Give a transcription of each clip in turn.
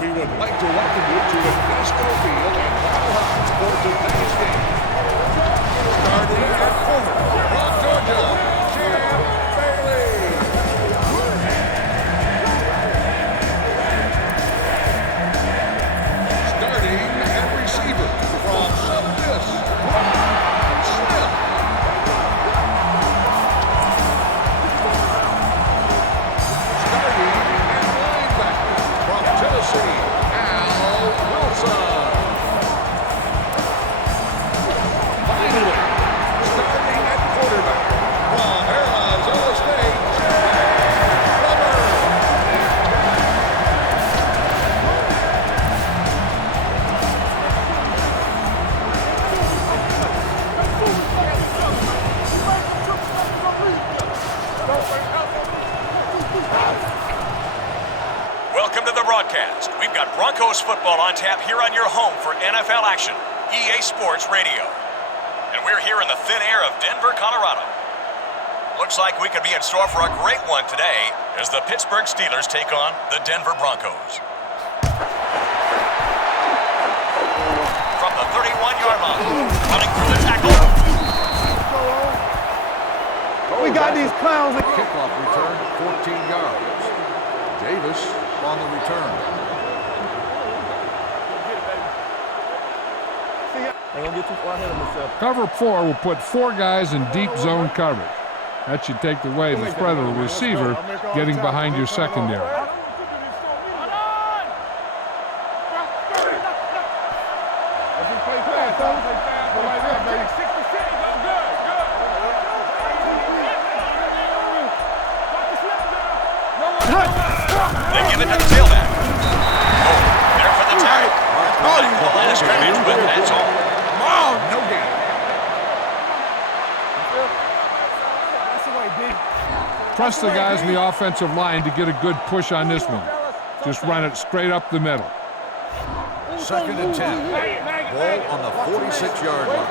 We would like to welcome you to the Costco Field and Battlehouse for today's game. Starting at corner from Georgia, Jim Bailey. Starting at receiver from Southern Miss, Ron Smith. Starting at linebacker from Tennessee, Al Wilson. Finally, starting at quarterback from Arizona State, Jay Plummer. Welcome to the broadcast. We've got Broncos football on tap here on your home for NFL action, EA Sports Radio. And we're here in the thin air of Denver, Colorado. Looks like we could be in store for a great one today as the Pittsburgh Steelers take on the Denver Broncos. From the 31-yard line, running through the tackle. We got these clowns. Kickoff return, 14 yards. Davis on the return. Ain't gonna get too far ahead of myself. Cover 4 will put 4 guys in deep zone coverage. That should take away the threat of the receiver getting behind your secondary. They give it to the tailback. Oh, there for the tackle. The line of scrimmage, but that's all. No gain. Trust the guys in the offensive line to get a good push on this one. Just run it straight up the middle. 2nd and 10. Ball on the 46-yard line.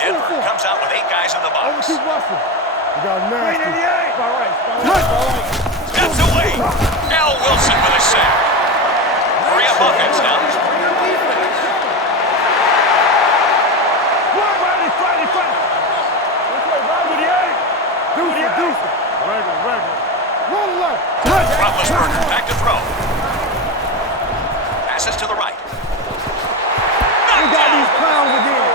Denver comes out with 8 guys in the box. Steps away. Al Wilson with a sack. Hurry up offense now. Roethlisberger back to throw. Passes to the right. We got these clowns again.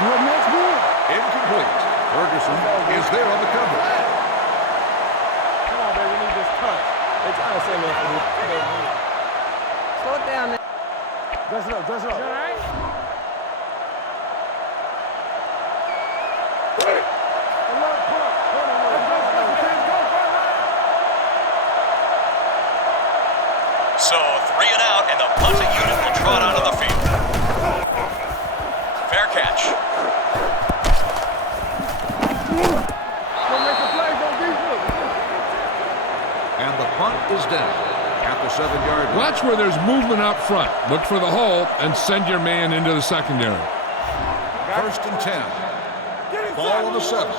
What next, boy? Incomplete. Ferguson is there on the cover. Come on, baby, we need this touch. They trying to say that for me. Slow it down, man. Dress it up, dress it up. All right? So 3 and out, and the punting unit will trot out of the field. Fair catch. And the punt is down at the 7-yard line. Watch where there's movement up front. Look for the hole and send your man into the secondary. 1st and 10. Ball on the 7.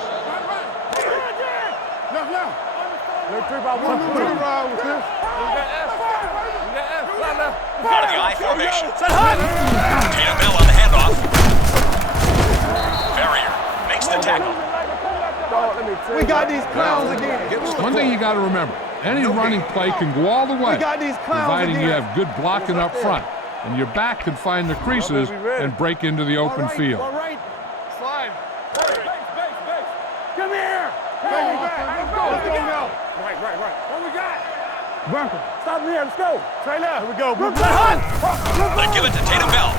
Out of the I formation. Tatum Bell on the handoff. Farrier makes the tackle. We got these clowns again. One thing you got to remember, any running play can go all the way, We got these clowns providing you again. have good blocking up front, and your back can find the creases and break into the open field. Right. Slide. Come here. Let's go. Right. What we got? Bronco. Stop me here. Let's go. Straight left. Here we go. They give it to Tatum Bell.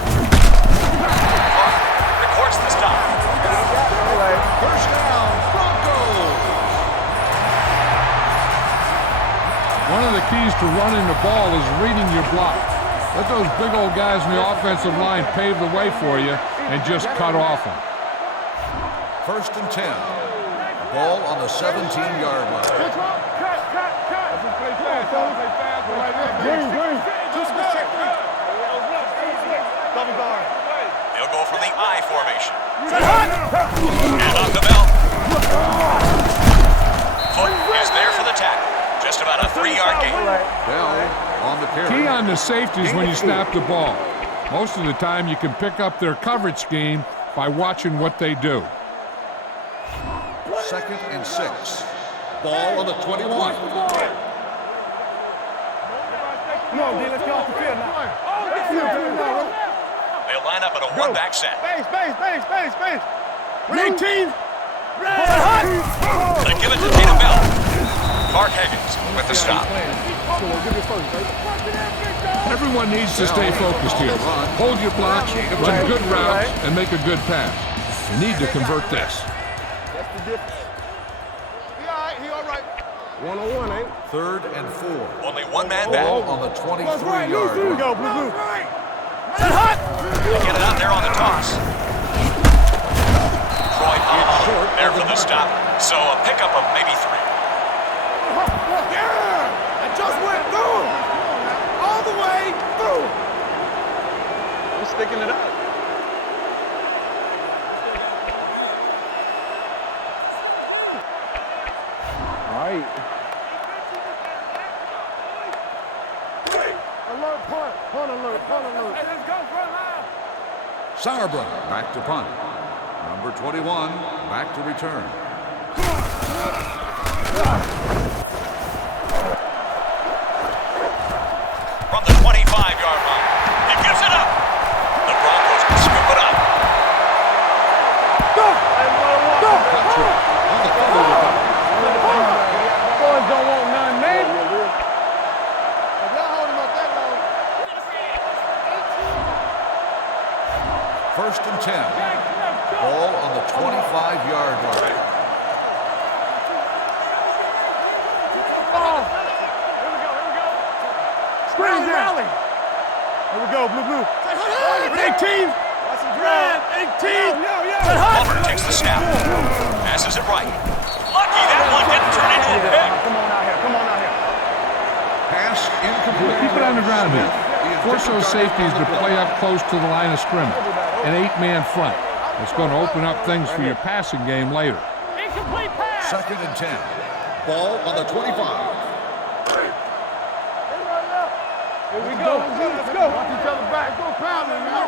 Records the stop. First down, Broncos. One of the keys to running the ball is reading your block. Let those big old guys in the offensive line pave the way for you and just cut off them. 1st and 10. Ball on the 17-yard line. Cut. They'll go from the I formation. And off the bell. about a 3-yard gain. Bell on the carry. Key on the safeties when you snap the ball. Most of the time, you can pick up their coverage scheme by watching what they do. 2nd and 6. Ball on the 21. Come on, D, let's get off the field now. They line up in a one-back set. Space. Red 18. They give it to Tatum Bell. Mark Higgins with the stop. Everyone needs to stay focused here. Hold your blocks, run good routes, and make a good pass. You need to convert this. That's the difference. He all right. 1-on-1, ain't it? 3rd and 4. Only one man back. Ball on the 23-yard line. Go, Blue. They get it out there on the toss. Troy Polamalu there for the stop. So a pickup of maybe 3. Yeah! I just went through. All the way through. We're sticking it up. All right. Alert, punt alert. Hey, let's go, front line. Sauerbrunn back to punt. Number 21 back to return. From the 25-yard line. He gives it up. The Broncos can scoop it up. Control on the fumble recovery. Boys don't want none, man. If y'all hold him up that long. 1st and 10. Ball on the 25-yard line. Screen rally. Here we go, Blue. 18. Red 18. Palmer takes the snap. Passes it right. Lucky that one didn't turn into a pick. Come on out here. Pass incomplete. Keep it on the ground here. Force those safeties to play up close to the line of scrimmage. An 8-man front. It's going to open up things for your passing game later. Incomplete pass. 2nd and 10. Ball on the 25. Here we go. Let's go. Watch each other back. Go pounding now.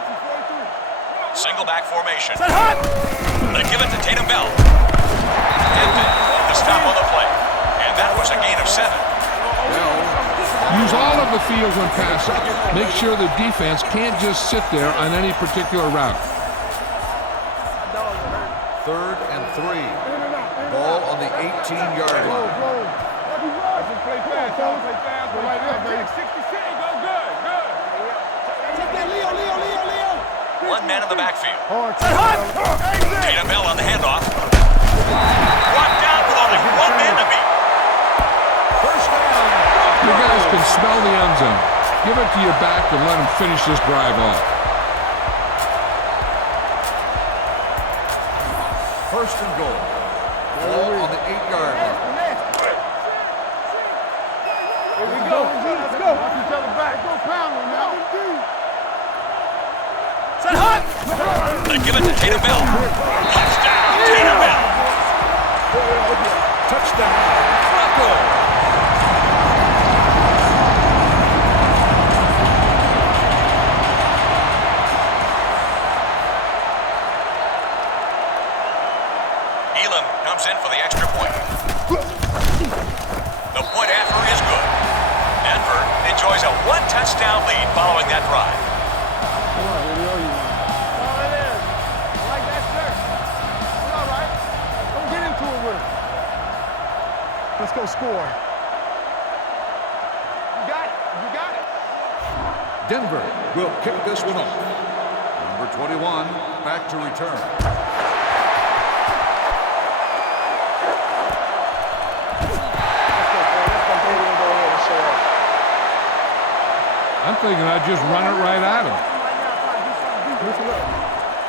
Single back formation. They give it to Tatum Bell. Hampton, the stop on the play. And that was a gain of 7. Use all of the field when passing. Make sure the defense can't just sit there on any particular route. 3rd and 3. Ball on the 18-yard line. Play fast. Right there, baby. 60 go good. Take that, Leo. One man in the backfield. Hard. Tatum Bell on the handoff. Brought down with only one man to beat. First down. You guys can smell the end zone. Give it to your back and let them finish this drive off. 1st and goal. Ball on the 8-yard line. Here we go. Let's go. Watch each other back. Go pounding now. They give it to Tatum Bell. Touchdown, Tatum Bell. Touchdown, Broncos. Elam comes in for the extra point. The point after is good. Denver enjoys a 1-touchdown lead following that drive. Let's go score. You got it. Denver will kick this one off. Number 21 back to return. I'm thinking I'd just run it right at him.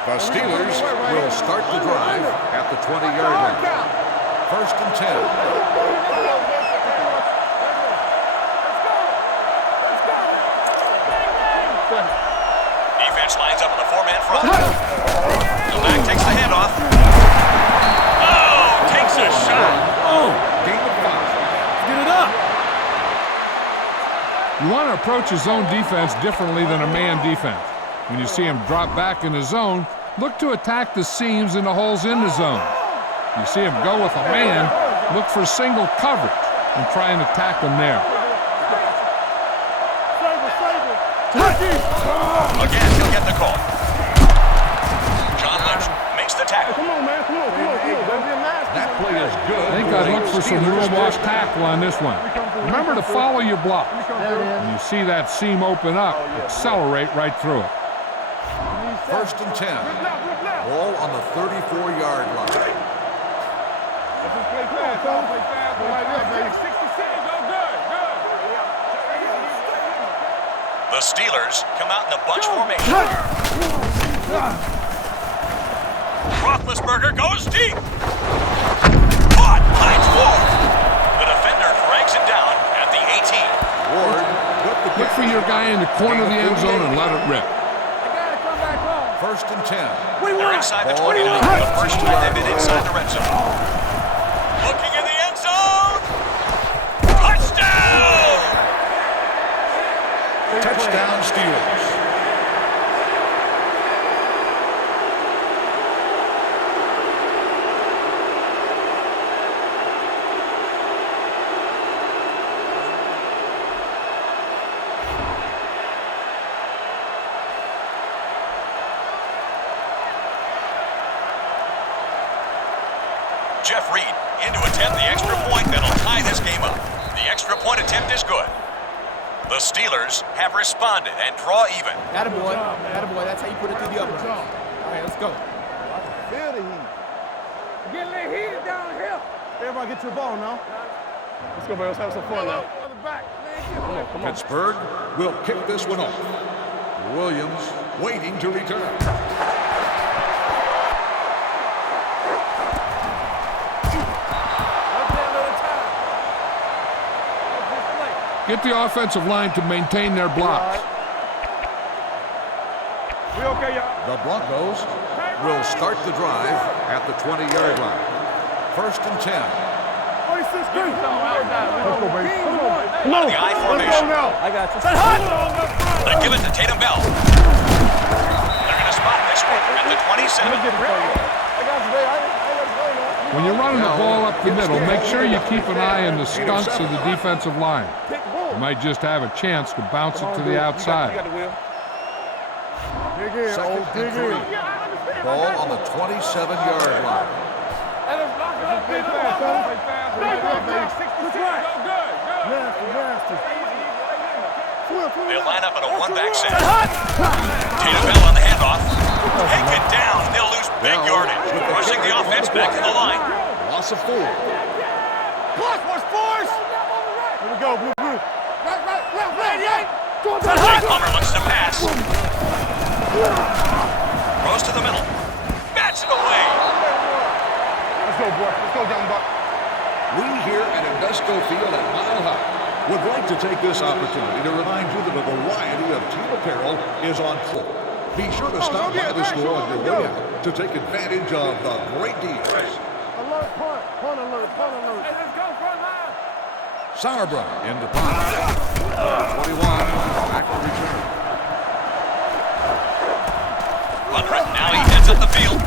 The Steelers will start the drive at the 20-yard line. 1st and 10. Defense lines up in the 4-man front. The back takes the handoff. Oh, takes a shot. Gain of 5. Get it up. want to approach his zone defense differently than a man defense. When you see him drop back in the zone, look to attack the seams and the holes in the zone. You see him go with a man, look for single coverage and try and attack him there. Again, he'll get the call. John Lynch makes the tackle. Come on, man. Come on. That play is good. I think I'd look for some real boss tackle on this one. Remember to follow your block. When you see that seam open up, accelerate right through it. 1st and 10. Ball on the 34-yard line. The Steelers come out in a bunch formation. Roethlisberger goes deep. Caught, finds Ward. The defender drags him down at the 18. Ward. Look for your guy in the corner of the end zone and let it rip. 1st and 10. They're inside the 29. The first time they've been inside the red zone. Looking in the end zone. Touchdown! Touchdown Steelers. Jeff Reed in to attempt the extra point that'll tie this game up. The extra point attempt is good. The Steelers have responded and draw even. Attaboy. That's how you put it through the upper. All right, let's go. Feel the heat. Get that heat down here. Everybody get your ball now. Let's go, boys. Let's have some fun now. Come on. Pittsburgh will kick this one off. Williams waiting to return. Get the offensive line to maintain their blocks. We okay, y'all? The Broncos will start the drive at the 20-yard line. 1st and 10. Let's go, baby. Come on. The I formation. I got you. They give it to Tatum Bell. They're going to spot this one at the 27. I got you, baby. When you're running the ball up the middle, make sure you keep an eye on the stunts of the defensive line. You might just have a chance to bounce it to the outside. Second and 3. Ball on the 27-yard line. They'll line up in a one-back set. Tatum Bell on the handoff. Taken down. They'll lose big yardage. Pushing the offense back to the line. Loss of 4. Block was forced. Here we go, blue. Hunter looks to pass. Throws to the middle. Bats it away. Let's go, boy. Let's go, young buck. We here at Invesco Field at Mile High would like to take this opportunity to remind you that a variety of team apparel is on floor. Be sure to stop by the store on your way out to take advantage of the great deals. Alert, punt alert. Hey, let's go, front line. Sauerbrunn into punt. 21, back to return. Now he heads up the field.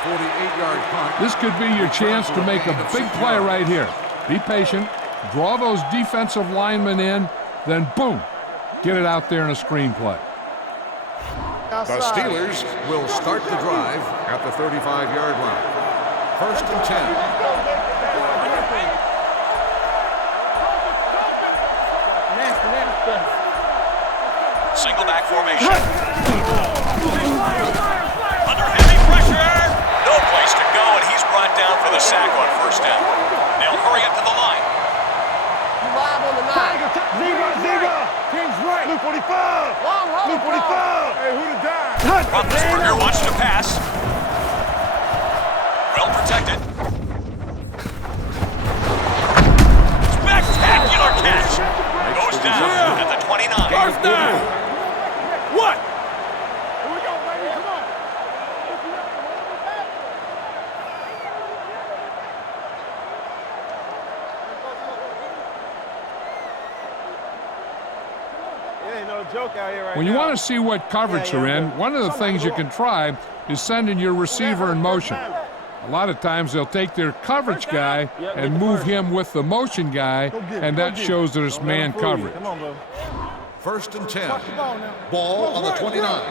48-yard punt. This could be your chance to make a big play right here. Be patient, draw those defensive linemen in, then boom, get it out there in a screenplay. The Steelers will start the drive at the 35-yard line. 1st and 10. Single back formation. Under heavy pressure. No place to go, and he's brought down for the sack on 1st down. They'll hurry up to the line. Live on the 9. Ziga. King's right. Blue 45. Blue 45. Hey, who the guy? Roethlisberger wants to pass. Well protected. Spectacular catch. Goes down at the 29. 1st down. What? Here we go, baby. Come on. When you want to see what coverage you're in, one of the things you can try is sending your receiver in motion. A lot of times they'll take their coverage guy and move him with the motion guy, and that shows that it's man coverage. 1st and 10. Ball on the 29.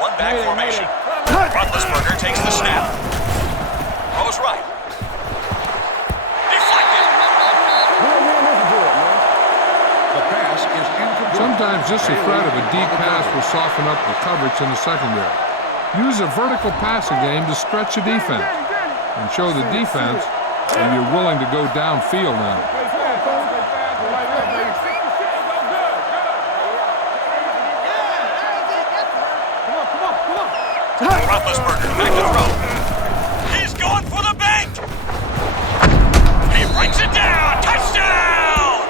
One back formation. Roethlisberger takes the snap. Throws right. Deflected. The pass is incomplete. Sometimes just the threat of a deep pass will soften up the coverage in the secondary. Use a vertical passing game to stretch the defense and show the defense that you're willing to go downfield now. Roethlisberger back to throw. He's going for the bank. He brings it down. Touchdown!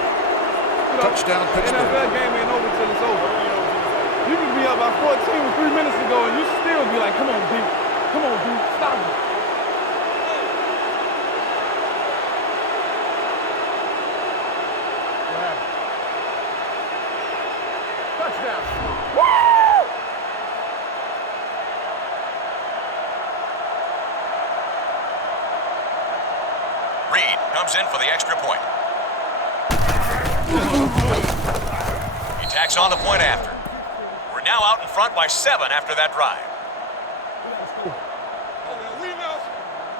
Touchdown, Pittsburgh. NFL game ain't over till it's over. You can be up by 14 with 3 minutes to go, and you still be like, come on, D. Come on, D. Stop it. Touchdown. Reed comes in for the extra point. He tacks on the point after. We're now out in front by 7 after that drive.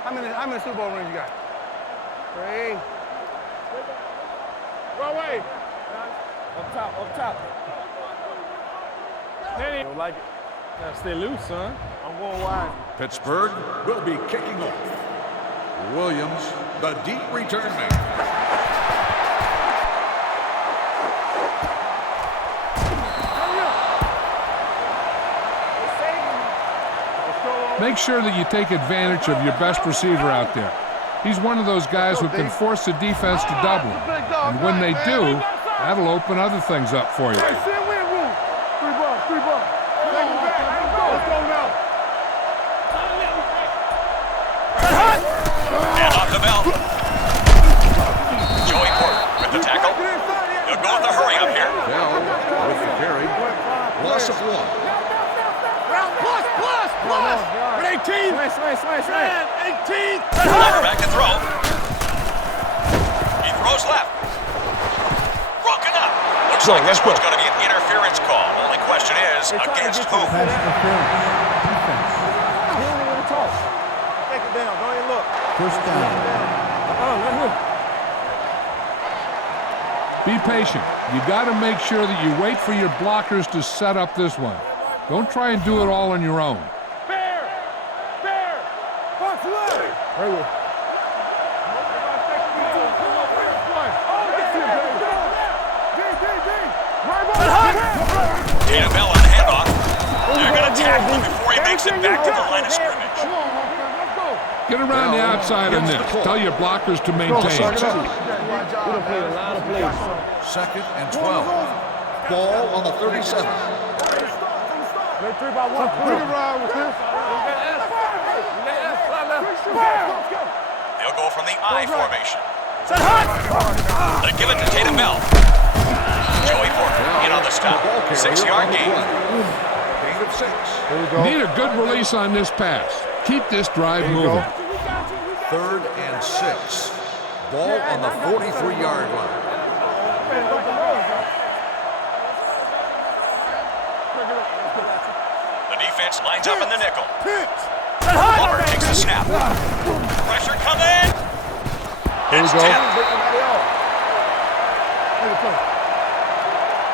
How many Super Bowl rings you got? 3. Right way. Up top. Don't like it. Gotta stay loose, son. I'm going wide. Pittsburgh will be kicking off. Williams, the deep return man. Make sure that you take advantage of your best receiver out there. He's one of those guys who can force the defense to double him. And when they do, that'll open other things up for you. Three balls. Let's go now. And off the belt. Joey Porter with the tackle. He'll go with the hurry up here. Bell with the carry. Loss of 1. Plus. 18. Smash. 18. Quarterback to throw. He throws left. Broken up. Looks like this one's going to be an interference call. Only question is, against who? Take it down. Don't even look. First down. Be patient. You got to make sure that you wait for your blockers to set up this one. Don't try and do it all on your own. Bell on the handoff. They're going to tackle him before he makes it back to the line of scrimmage. Get around the outside on this. Tell your blockers to maintain. 2nd and 12. Ball on the 37. 3 by 1. They'll go from the I formation. They give it to Tatum Bell. Joey Porter in on the stop. 6-yard gain. Gain of 6. Need a good release on this pass. Keep this drive moving. 3rd and 6. Ball on the 43-yard line. The defense lines up in the nickel. Palmer takes the snap. Pressure coming. It's tipped.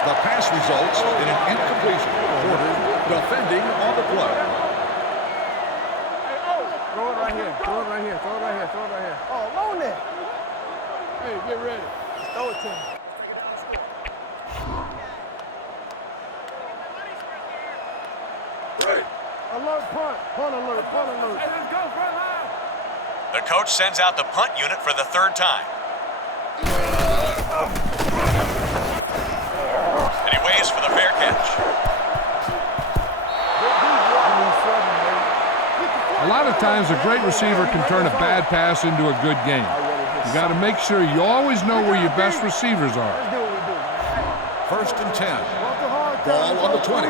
The pass results in an incompletion. Porter defending on the play. Throw it right here. Oh, loan it. Hey, get ready. Throw it to him. Alert, punt alert. Hey, let's go, front line. The coach sends out the punt unit for the 3rd time. And he waits for the fair catch. A lot of times a great receiver can turn a bad pass into a good game. You got to make sure you always know where your best receivers are. First and 10. Ball on the 20.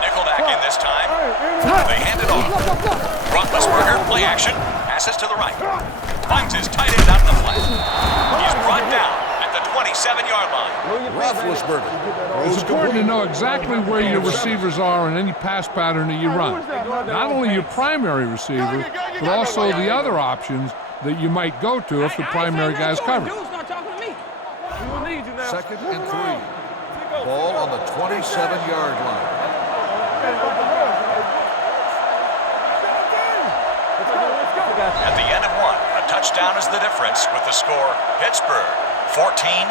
Nickelback in this time. They hand it off. Roethlisberger, play action. Passes to the right. Finds his tight end out in the flat. He's brought down at the 27-yard line. Roethlisberger. It's important to know exactly where your receivers are in any pass pattern that you run. Not only your primary receiver, but also the other options that you might go to if the primary guy's covered. Second and 3. Ball on the 27-yard line. At the end of one, a touchdown is the difference with the score Pittsburgh 14,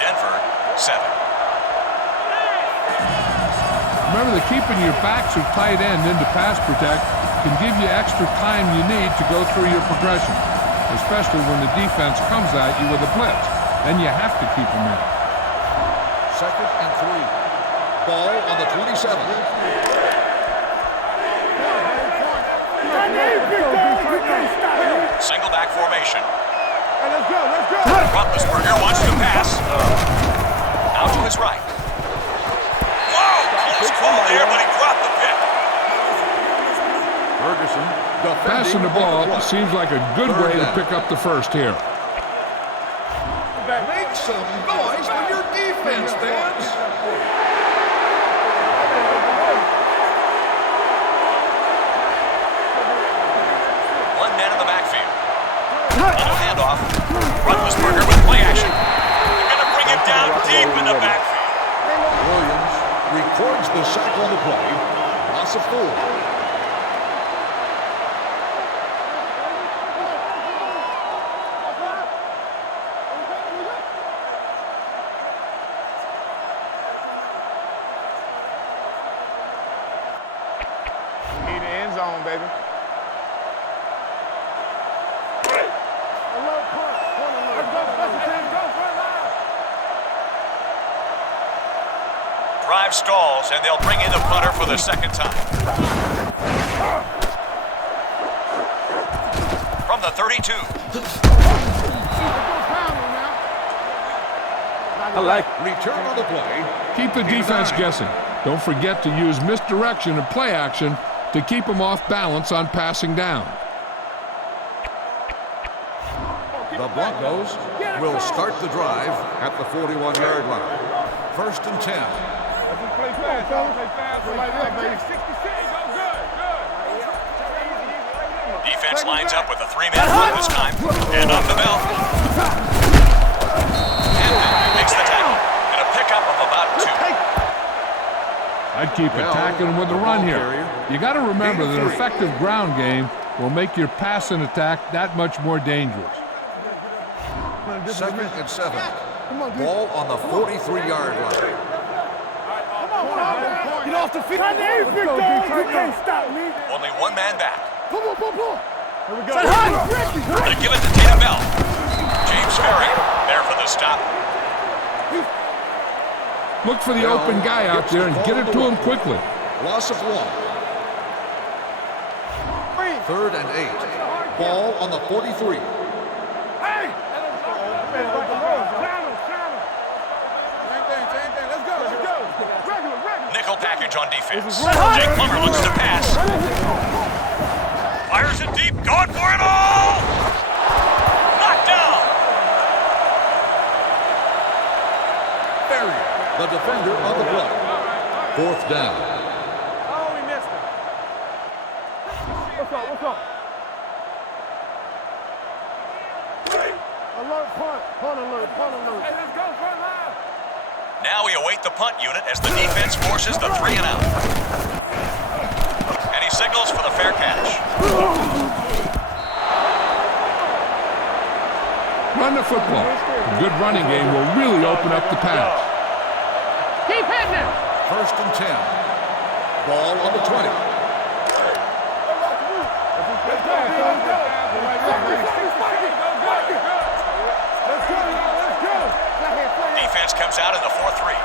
Denver 7. Remember that keeping your backs or tight end into pass protect can give you extra time you need to go through your progression, especially when the defense comes at you with a blitz, and you have to keep them in. Second and 3. Ball on the 27. Single back formation. Hey, let's go. Roethlisberger wants to pass. Out to his right. Whoa! Close call there, but he dropped the pick. Ferguson Passing the ball seems like a good way to pick up the first here. Make some noise for your defense, fans. One man in the backfield. Little handoff. Roethlisberger with play action. They're going to bring him down deep in the backfield. Williams records the sack on the play. Loss of 4. Baby. Drive stalls, and they'll bring in the punter for the second time. From the 32. I like Return on the play. Keep the defense guessing. Don't forget to use misdirection and play action to keep them off balance on passing down. The Broncos will start the drive at the 41-yard line. First and 10. Defense lines up with a 3-man front this time. And off the bell. Hampton makes the tackle. And a pickup of about 2. I'd keep attacking them with the run here. You got to remember that an effective ground game will make your passing attack that much more dangerous. Second and 7. Ball on the 43-yard line. Get off the field. You can't stop me. Only one man back. Pull. Here we go. They give it to Tatum Bell. James Ferry there for the stop. Look for the open guy out there and get it to him quickly. Loss of 1. Third and 8. Ball on the 43. Hey! Let's go. Regular. Nickel package on defense. Jake Plummer looks to pass. Fires it deep, going for it all! Knocked down! Ferry, the defender on the play. Fourth down. Oh, we missed it. What's up? Alert, punt alert. Hey, let's go, front line. Now we await the punt unit as the defense forces the 3 and out. And he signals for the fair catch. Run the football. A good running game will really open up the pass. Keep hitting it. First and 10. Ball on the 20. Defense comes out in the 4-3.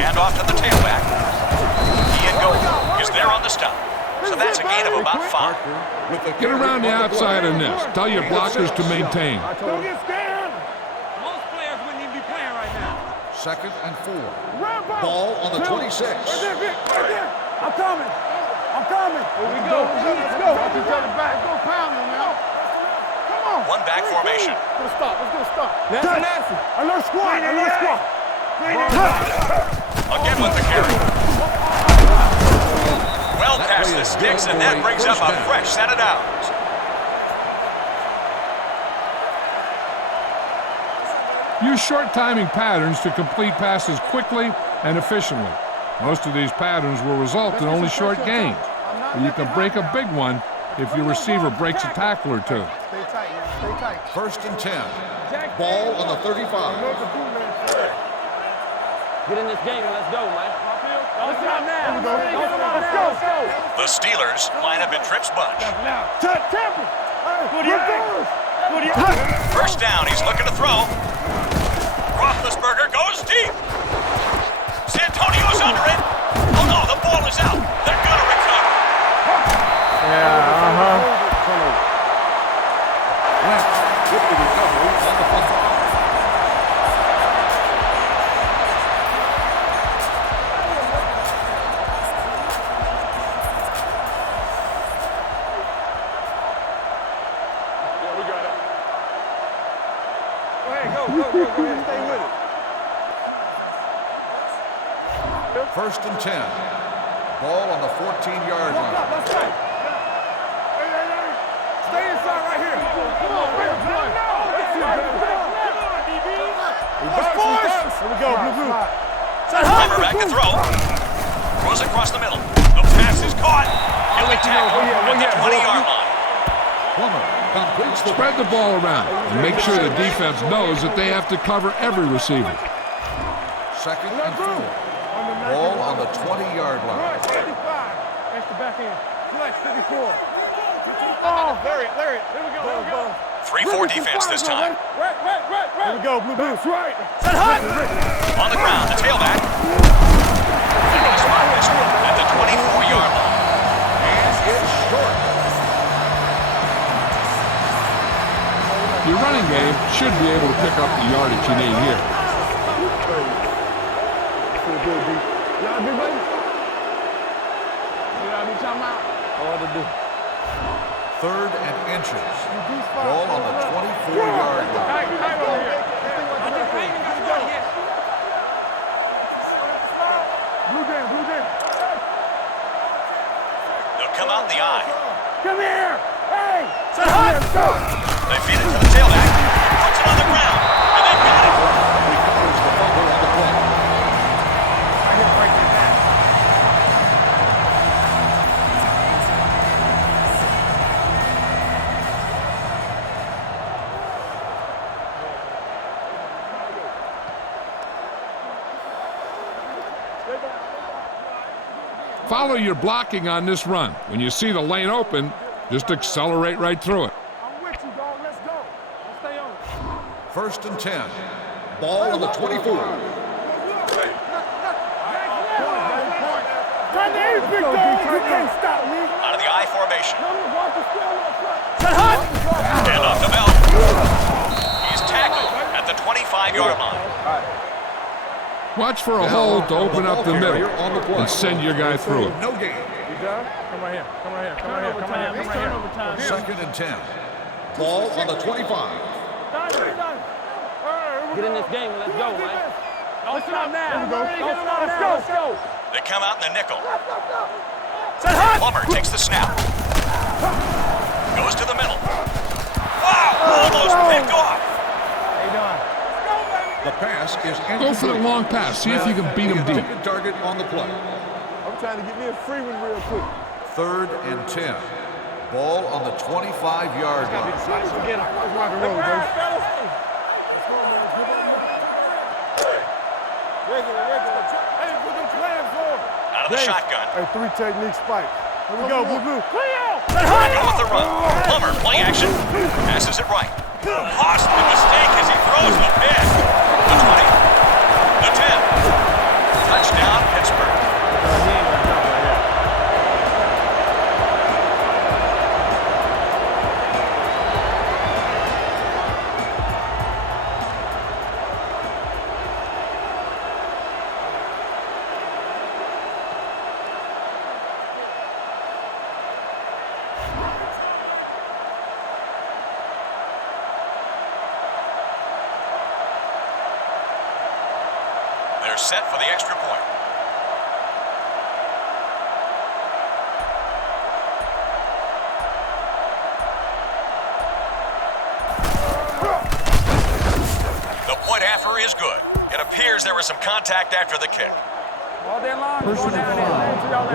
Hand off to the tailback. He and goal. So that's a gain of about 5. Get around the outside in this. Tell your blockers to maintain. Don't get scared. Most players wouldn't even be playing right now. 2nd and 4. Ball on the 26. Right there. I'm coming. Here we go. Let's go. Watch each other back. Go pound them now. Come on. One back formation. Let's stop. Nasty. Alert squad. Again with the carry. Well past the sticks, and that brings up a fresh set of downs. Use short timing patterns to complete passes quickly and efficiently. Most of these patterns will result in only short gains, but you can break a big one if your receiver breaks a tackle or two. Stay tight, man. Stay tight. 1st and 10. Ball on the 35. Get in this game and let's go, man. Let's go. The Steelers line up in Tripp's bunch. First down, he's looking to throw. Roethlisberger goes deep. Santonio's under it. Oh no, the ball is out. They're gonna recover. With the recovery on the fumble. We got it. Go ahead. Stay with it. 1st and 10. Ball on the 14-yard line. That's right. Stay inside right here. Come on, bring it. Here we go, blue. Plummer back to throw. Throws across the middle. The pass is caught. He'll be tackled at the 20-yard line. Plummer completes the Spread the ball around and make sure the defense knows that they have to cover every receiver. 2nd and 4. Ball on the 20-yard line. 55. That's the back end. Flex 54. Oh, Larry. Here we go. 3-4 defense this time. Right. Here we go, blue. That's right. On the ground, the tailback. They're going to spot this one at the 24-yard line. And it's short. Your running game should be able to pick up the yardage you need here. Y'all be ready? You know what I'm talking about? What to do? 3rd and inches. Ball on the 24-yard line. Hang over here. Blue game. They'll come out in the eye. Come here. Hey. They feed it to the tailback. Puts it on the ground. And they've got it. Recovers the fumble on the play. Follow your blocking on this run. When you see the lane open, just accelerate right through it. I'm with you, dog. Let's go. Let's stay on it. 1st and 10. Ball on the 24. Big dog. You can't stop me. Out of the I formation. Set And off the belt. He's tackled at the 25-yard line. Watch for a hole to open up the middle and send your guy through it. No gain. You done? Come right here. 2nd and 10. Ball on the 25. Get in this game and let's go, man. Don't stop now. Let's go. They come out in the nickel. Plummer takes the snap. Goes to the middle. Wow, almost picked off. How you doing? The pass is Go for the long pass. See if you can beat him deep. Target on the play. I'm trying to get me a free one real quick. 3rd and 10. Ball on the 25-yard line. Let's rock and roll, baby. Hey, put them clams on. Out of the shotgun. Hey, 3 technique spike. Here we go, blue. Go with the run. Plummer, play action. Passes it right. Costly mistake as he throws the pick. The 20. The 10. Touchdown, Pittsburgh. they're set for the extra point. The point after is good. It appears there was some contact after the kick. All day long. Personal foul.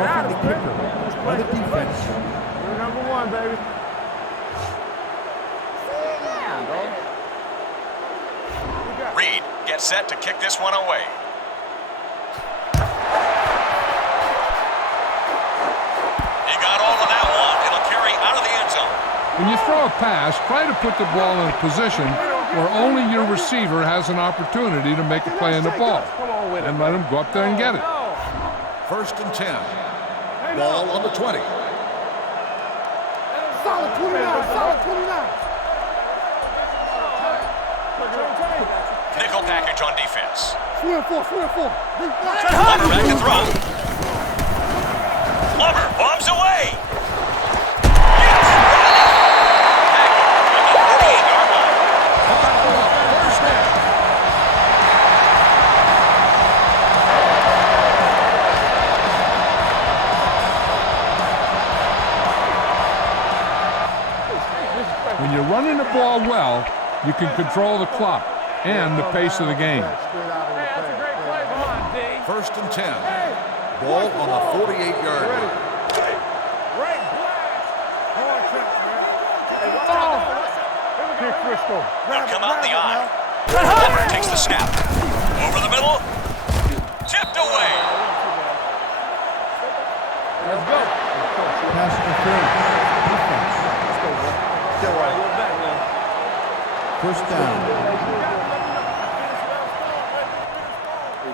Roughing the kicker. By the defense. You're number one, baby. Reed gets set to kick this one away. He got all of that one. It'll carry out of the end zone. When you throw a pass, try to put the ball in a position where only your receiver has an opportunity to make a play on the ball, and let him go up there and get it. First and 10. Ball on the 20. Solid 29, solid 29. Nickel package on defense. 3 and 4, 3 and 4. Glover back to throw. Glover bombs away. Yes! At the 48-yard line. First down. When you're running the ball well, you can control the clock and the pace of the game. That's a great play. Come on, D. First and 10. Ball on the 48-yard line. Right blast. Hard catch, man. Hey, watch out. Big Frisco. Will come out the eye. Glover takes the snap. Over the middle. Tipped away. Let's go. Pass interference. Defense. Get right. First down.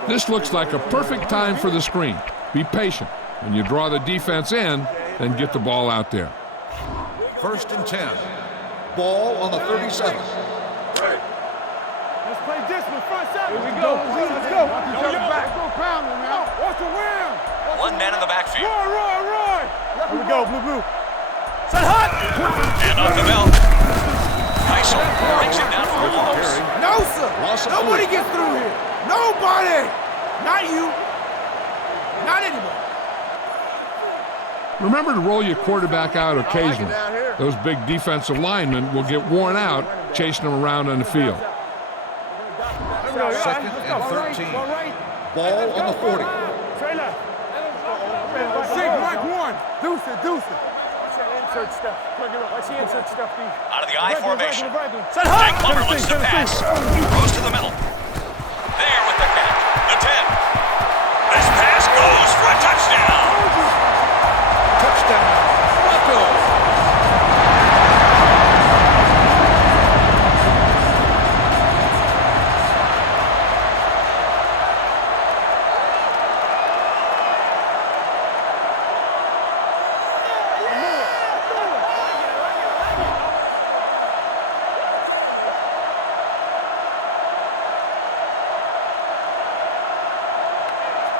This looks like a perfect time for the screen. Be patient. When you draw the defense in, then get the ball out there. First and 10. Ball on the 37. Let's play this one. Front seven. Here we go. Let's go. Let's go back. Go pound him, man. Watch the rim. One man in the backfield. Roy. Here we go, blue. And off the belt. Heisel brings him down for a loss. No, sir. Loss of Nobody three. gets through here. Nobody. Not you. Not anybody. Remember to roll your quarterback out occasionally. Those big defensive linemen will get worn out chasing them around on the field. Second and 13. Ball on the 40. Six, Mike, one. Deuce it. Insert stuff. Watch the insert stuff, D. Out of the I formation. Set Jack Glover looks to pass. Throws to the middle. There with the catch. The 10. This pass goes for a touchdown. Touchdown. Broncos.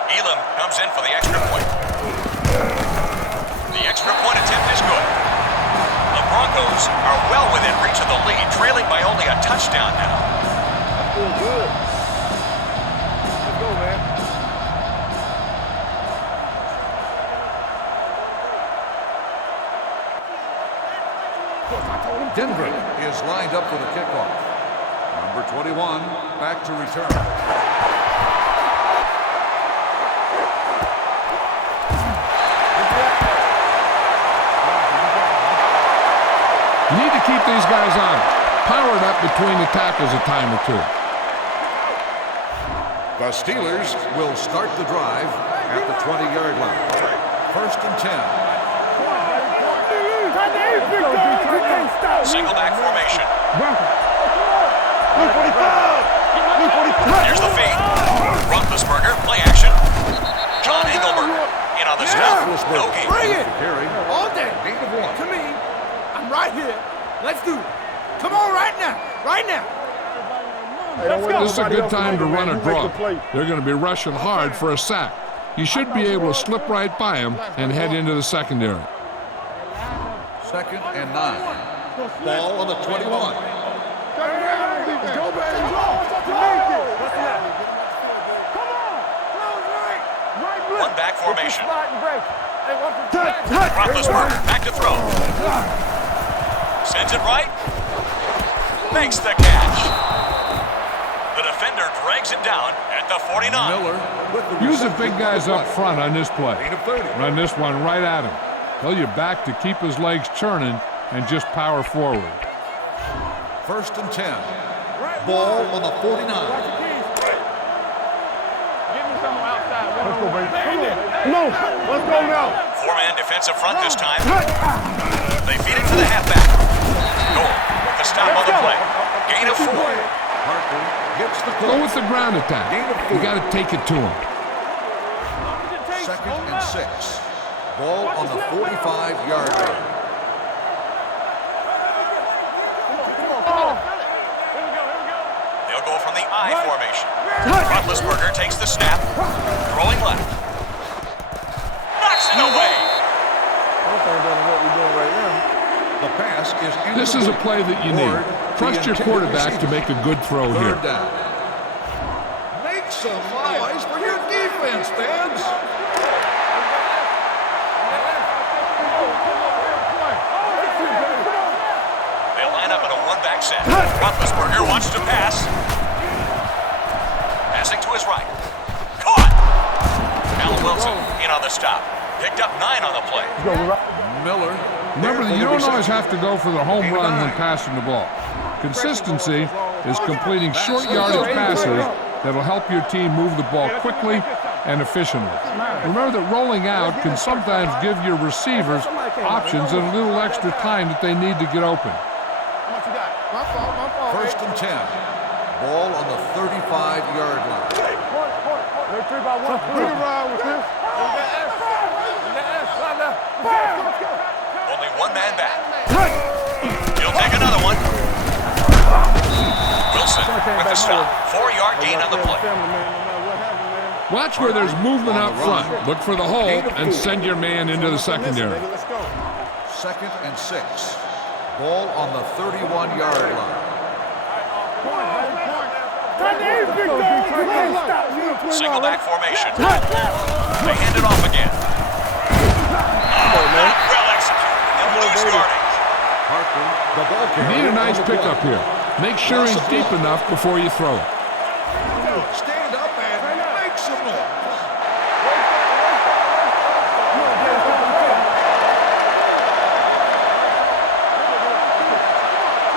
Elam comes in for the extra point. The extra point attempt is good. The Broncos are well within reach of the lead, trailing by only a touchdown now. Feel good. Let's go, man. Denver is lined up for the kickoff. Number 21, back to return. You need to keep these guys on. Power it up between the tackles a time or two. The Steelers will start the drive at the 20-yard line. First and 10. Single back formation. Blue 45. Here's the fake. Roethlisberger, play action. John Engelberg in on the stop. No gain. Bring it. Carry. All day. Gain of 1. To me, I'm right here. Let's do it. Come on right now. Right now. This is a good time to run a draw. They're going to be rushing hard for a sack. You should be able to slip right by them and head into the secondary. Second and 9. Ball on the 21. Go, baby. Go. Come on. one-back formation. Touch, touch. Roethlisberger back to throw. Sends it right. Makes the catch. The defender drags it down at the 49. Miller with the Use the reception big guys up front on this play. Gain of 30. Run this one right at him. Tell your back to keep his legs churning and just power forward. 1st and 10. Ball on the 49. Give me some outside. Let's go, baby. Come on. Let's go now. Four-man defensive front this time. They feed it to the halfback. Goal. The stop on the play. Gain of 4. Parker gets the Go with the ground attack. You got to take it to him. 2nd and 6. Ball on the 45-yard line. They'll go from the I formation. Roethlisberger takes the snap. Throwing left. Knocks it away. The pass is This is a play that you need. Trust your quarterback to make a good throw here. 3rd down. Make some noise for your defense, fans. They'll line up in a one-back set. Roethlisberger wants to pass. Passing to his right. Caught! Allen Wilson in on the stop. Picked up 9 on the play. Miller. Remember that you don't always have to go for the home run when passing the ball. Consistency is completing short yardage passes that'll help your team move the ball quickly and efficiently. Remember that rolling out can sometimes give your receivers options and a little extra time that they need to get open. 1st and 10. Ball on the 35-yard line. Only one man back. He'll take another one. Wilson with the stop. 4-yard gain on the play. Watch where there's movement up front. Look for the hole and send your man into the secondary. 2nd and 6. Ball on the 31-yard line. Single back formation. They hand it off again. Oh, not well executed. They'll lose yardage. Parker, the ball You carrier. need a nice pickup here. Make sure he's deep enough before you throw it. Stand up and make some noise.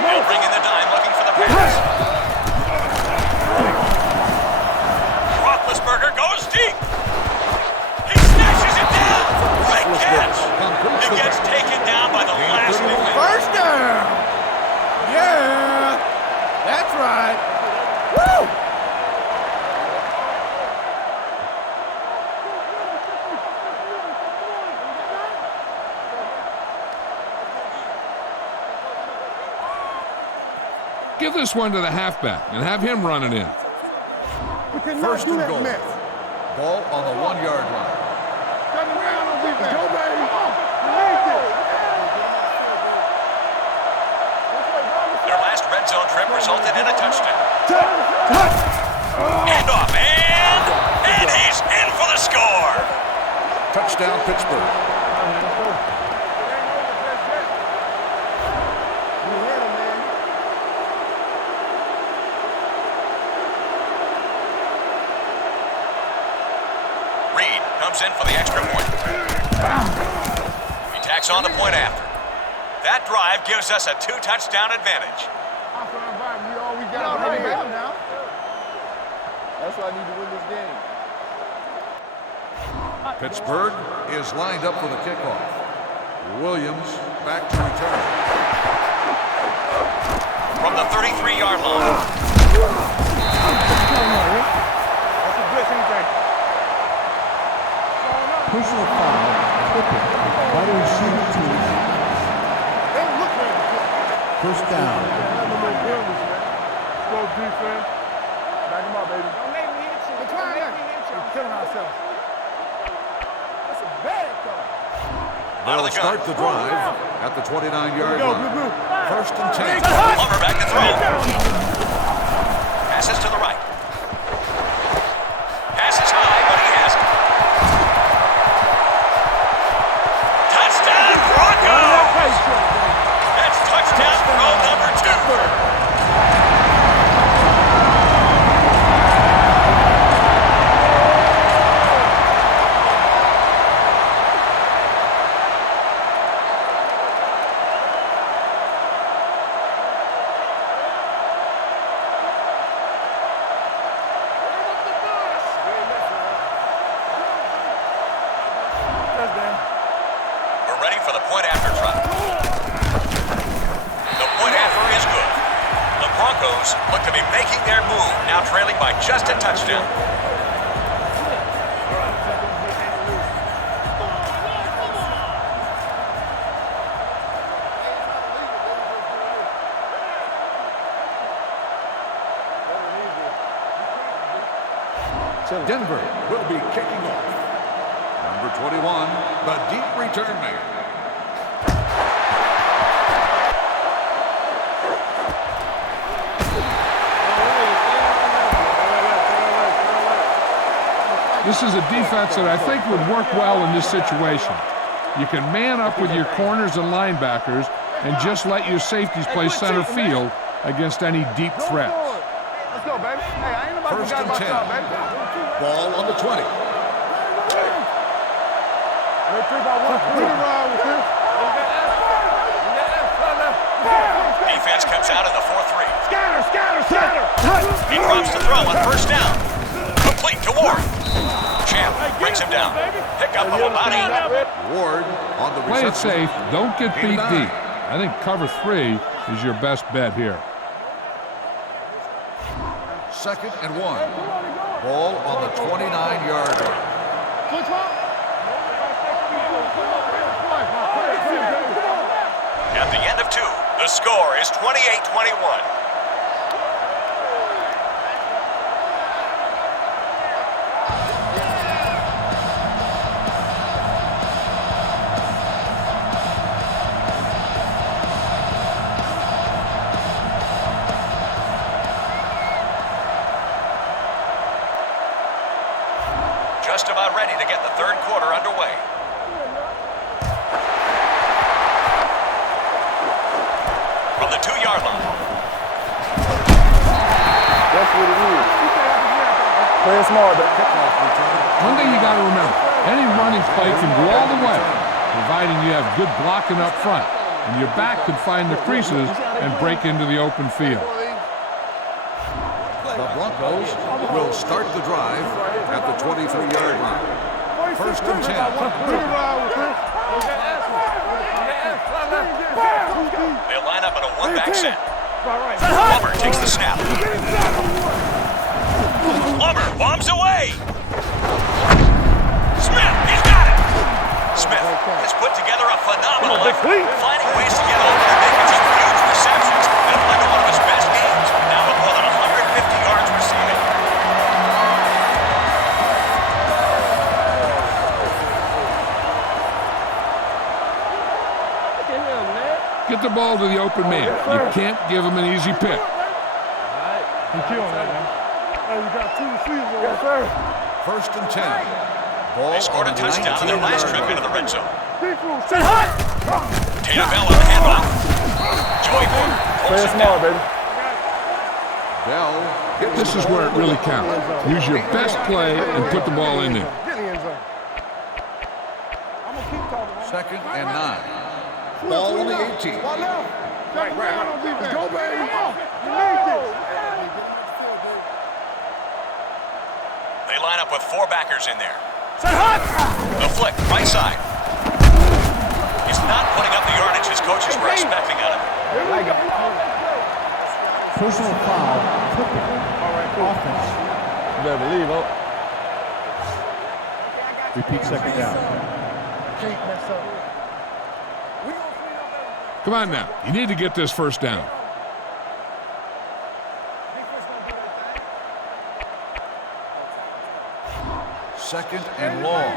They'll bring in the dime looking for the pass. Roethlisberger goes deep. He snatches it down. Great catch. It gets taken down by the last defender. First down. Yeah. That's right. Woo! Give this one to the halfback and have him run it in. We cannot 1st do and that goal. mess. Ball on the 1-yard line. Turn around on defense. Go, baby. Their last red zone trip resulted in a touchdown. Touch. Handoff, and he's in for the score. Touchdown, Pittsburgh. Reed comes in for the extra point. He tacks on the point after. That drive gives us a 2-touchdown advantage. That's why I need to win this game. Pittsburgh is lined up for the kickoff. Williams back to return. From the 33-yard line. That's a good thing. Personal foul, Pippen, by the receiving team. They don't look ready. First down. Go defense. Back him up, baby. Don't make me hit you. We're killing ourselves. That's a bad call. Out of They'll the gun. start the drive at the 29-yard line. 1st and 10. Plummer back to throw. Passes to the right. Passes high, but he has it. Broncos look to be making their move, now trailing by just a touchdown. Denver will be kicking off. Number 21, the deep return man. This is a defense that I think would work well in this situation. You can man up with your corners and linebackers and just let your safeties play center field against any deep threats. Let's go, baby. Hey, I ain't nobody First forgot and about 10. y'all, baby. Ball on the 20. Defense comes out in the 4-3. Scatter! He drops to throw on first down. Complete to Ward. Champ brings him down. Pick up of about 8. Ward on the Play it reception. safe. Don't get beat deep. I think cover 3 is your best bet here. Second and 1. Ball on the 29-yard line. At the end of 2, the score is 28-21. Just about ready to get the third quarter underway. From the 2-yard line. That's what it is. Play it smart, One thing you got to remember, any running play can go all the way, providing you have good blocking up front, and your back can find the creases and break into the open field. The Broncos will start the drive at the 23-yard line. First and 10. They'll line up in a one-back set. Plummer takes the snap. Plummer bombs away. Smith, he's got it. Smith has put together a phenomenal effort, finding ways to get open and making some huge receptions that have led to one of his best games, now with more than 150 yards receiving. Get the ball to the open man. You can't give him an easy pick. You killing that, man. Hey, we got 2 receivers. Yes, sir. First and 10. Ball They scored a on the touchdown in their last trip 19-yard into the red zone. Say hi! Taylor Bell on the handoff. Joey Ford Play pulls it him smart, down. baby. Bell hits This is where it really counts. Use your best play and put the ball in there. Get in the end zone. I'm going to keep talking. second and 9. Ball on the 18. Right. Let's go, baby. You need this. They line up with 4 backers in there. The flick, right side. He's not putting up the yardage his coaches were expecting out of him. Personal foul. Offense. You better believe it. Repeat second down. Come on now. You need to get this first down. Second and long.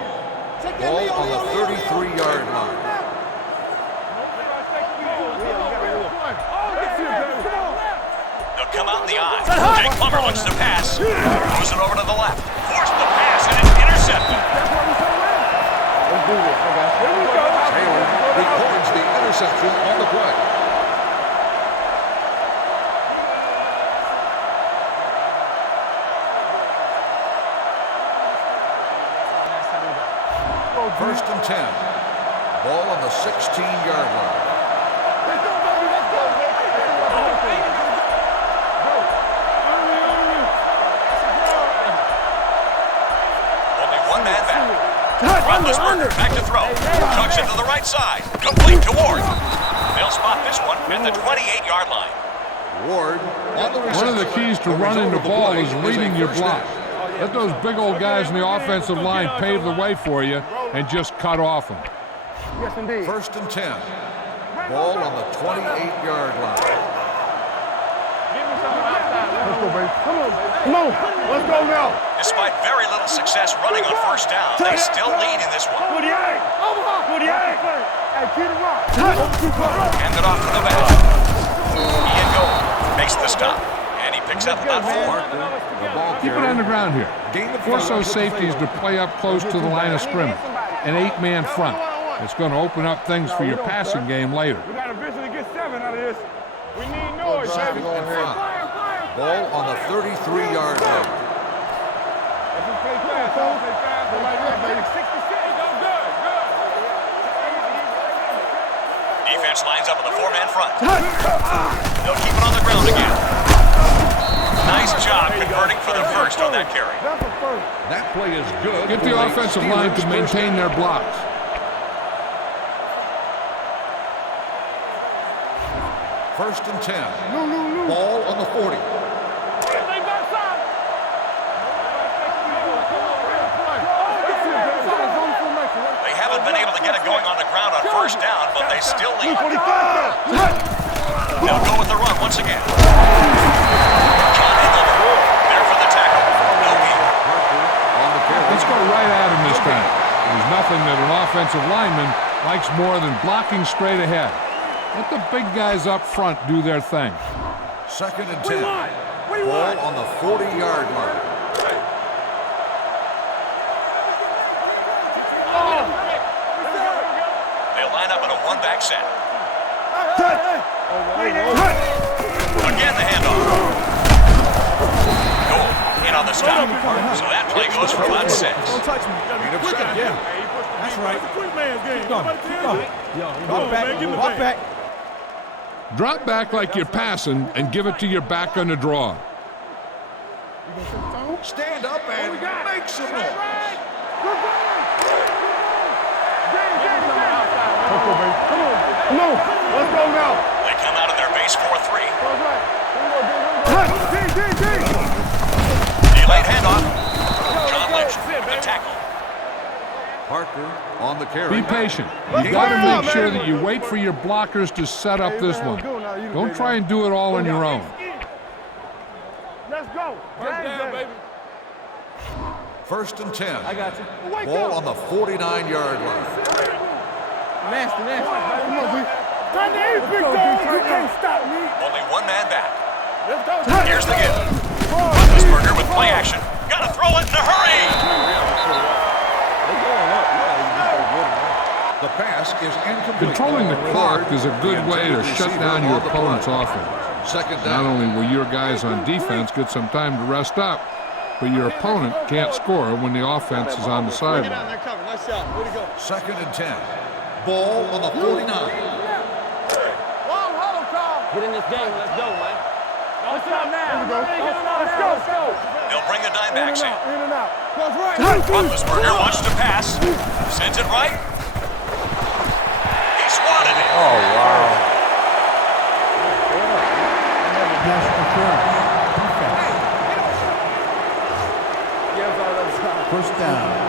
Ball on the 33-yard line. They'll come out in the eye. Jake Plummer looks to pass. Throws it over to the left. Forced the pass, and it's intercepted. Taylor records the interception on the play. First and 10. Ball on the 16-yard line. Only one man back. Roethlisberger back to throw. Tucks it to the right side. Complete to Ward. They'll spot this one at the 28-yard line. Ward on the One of the keys to running the ball is reading your block. Let those big old guys in the offensive line pave the way for you and just cut off them. Yes, indeed. 1st and 10. Ball on the 28-yard line. Let's go, baby. Come on, baby. Come on. Let's go now. Despite very little success running on first down, they still lead in this one. 48. Hey, keep it rock. Hand it off to the back. Ian Gold makes the stop. And he picks up about 4. Keep it on the ground here. Force those safeties to play up close to the line of scrimmage. An 8-man front. It's going to open up things for your passing game later. We got to eventually get 7 out of this. We need noise, baby. Ball on the 33-yard line. Defense lines up with a 4-man front. They'll keep it on the ground again. Nice job converting for the first on that carry. That play is good. Get the offensive line to maintain their blocks. First and 10. Ball on the 40. They haven't been able to get it going on the ground on first down, but they still lead. They'll go with the run once again. John Engelman there for the tackle. No gain. Let's go right at him this time. There's nothing that an offensive lineman likes more than blocking straight ahead. Let the big guys up front do their thing. 2nd and 10. Ball on the 40-yard line. They'll line up in a 1-back set. Again the handoff. Goal in on the stop. So that play goes for about 6. Don't touch me. Yeah. That's right. Quick man's game. Keep going. Walk back. Drop back like you're passing and give it to your back on the draw. Stand up and make some noise. Come on. Let's go now. They come out of their base 4-3. Delayed handoff. John Lynch with the tackle. Parker on the carry. Be patient. You got to make sure that you wait for your blockers to set up this one. Don't try and do it all on your own. Let's go. First down, baby. 1st and 10. I got you. Ball on the 49-yard line. Nasty. Come on, B. Big dog. You can't stop me. Only 1 man back. Let's go. Here's the give. Roethlisberger with play action. Gotta throw it in a hurry. The pass is incomplete. Controlling the clock is a good way to shut down your opponent's offense. 2nd Not down. only will your guys on defense get some time to rest up, but your opponent can't score when the offense is on the sideline. 2nd and 10. Ball on the 49. Get in this game. Let's go, man. Let's go now. Let's go. They'll bring the dime backs in. In and out. Cross right. Roethlisberger wants to pass. Sends it right. He swatted it. Oh, wow. Pass interference. First down.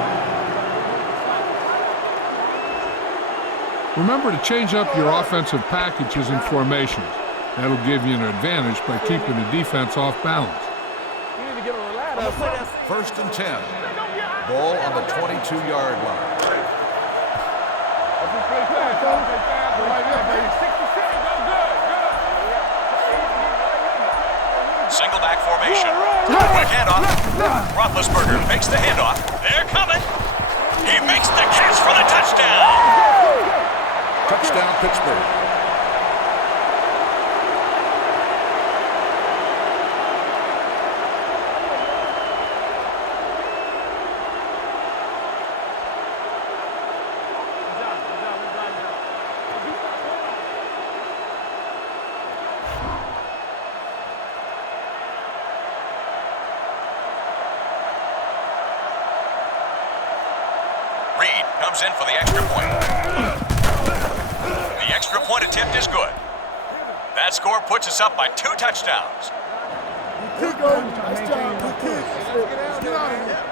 Remember to change up your offensive packages and formations. That'll give you an advantage by keeping the defense off balance. You need to get on the ladder. 1st and 10. Ball on the 22-yard line. Single back formation. Quick handoff. Roethlisberger makes the handoff. They're coming. He makes the catch for the touchdown. Touchdown, Pittsburgh. Reed comes in for the extra point. The extra point attempt is good. That score puts us up by 2 touchdowns. Good go. Nice job. Good kick. Let's get out of here.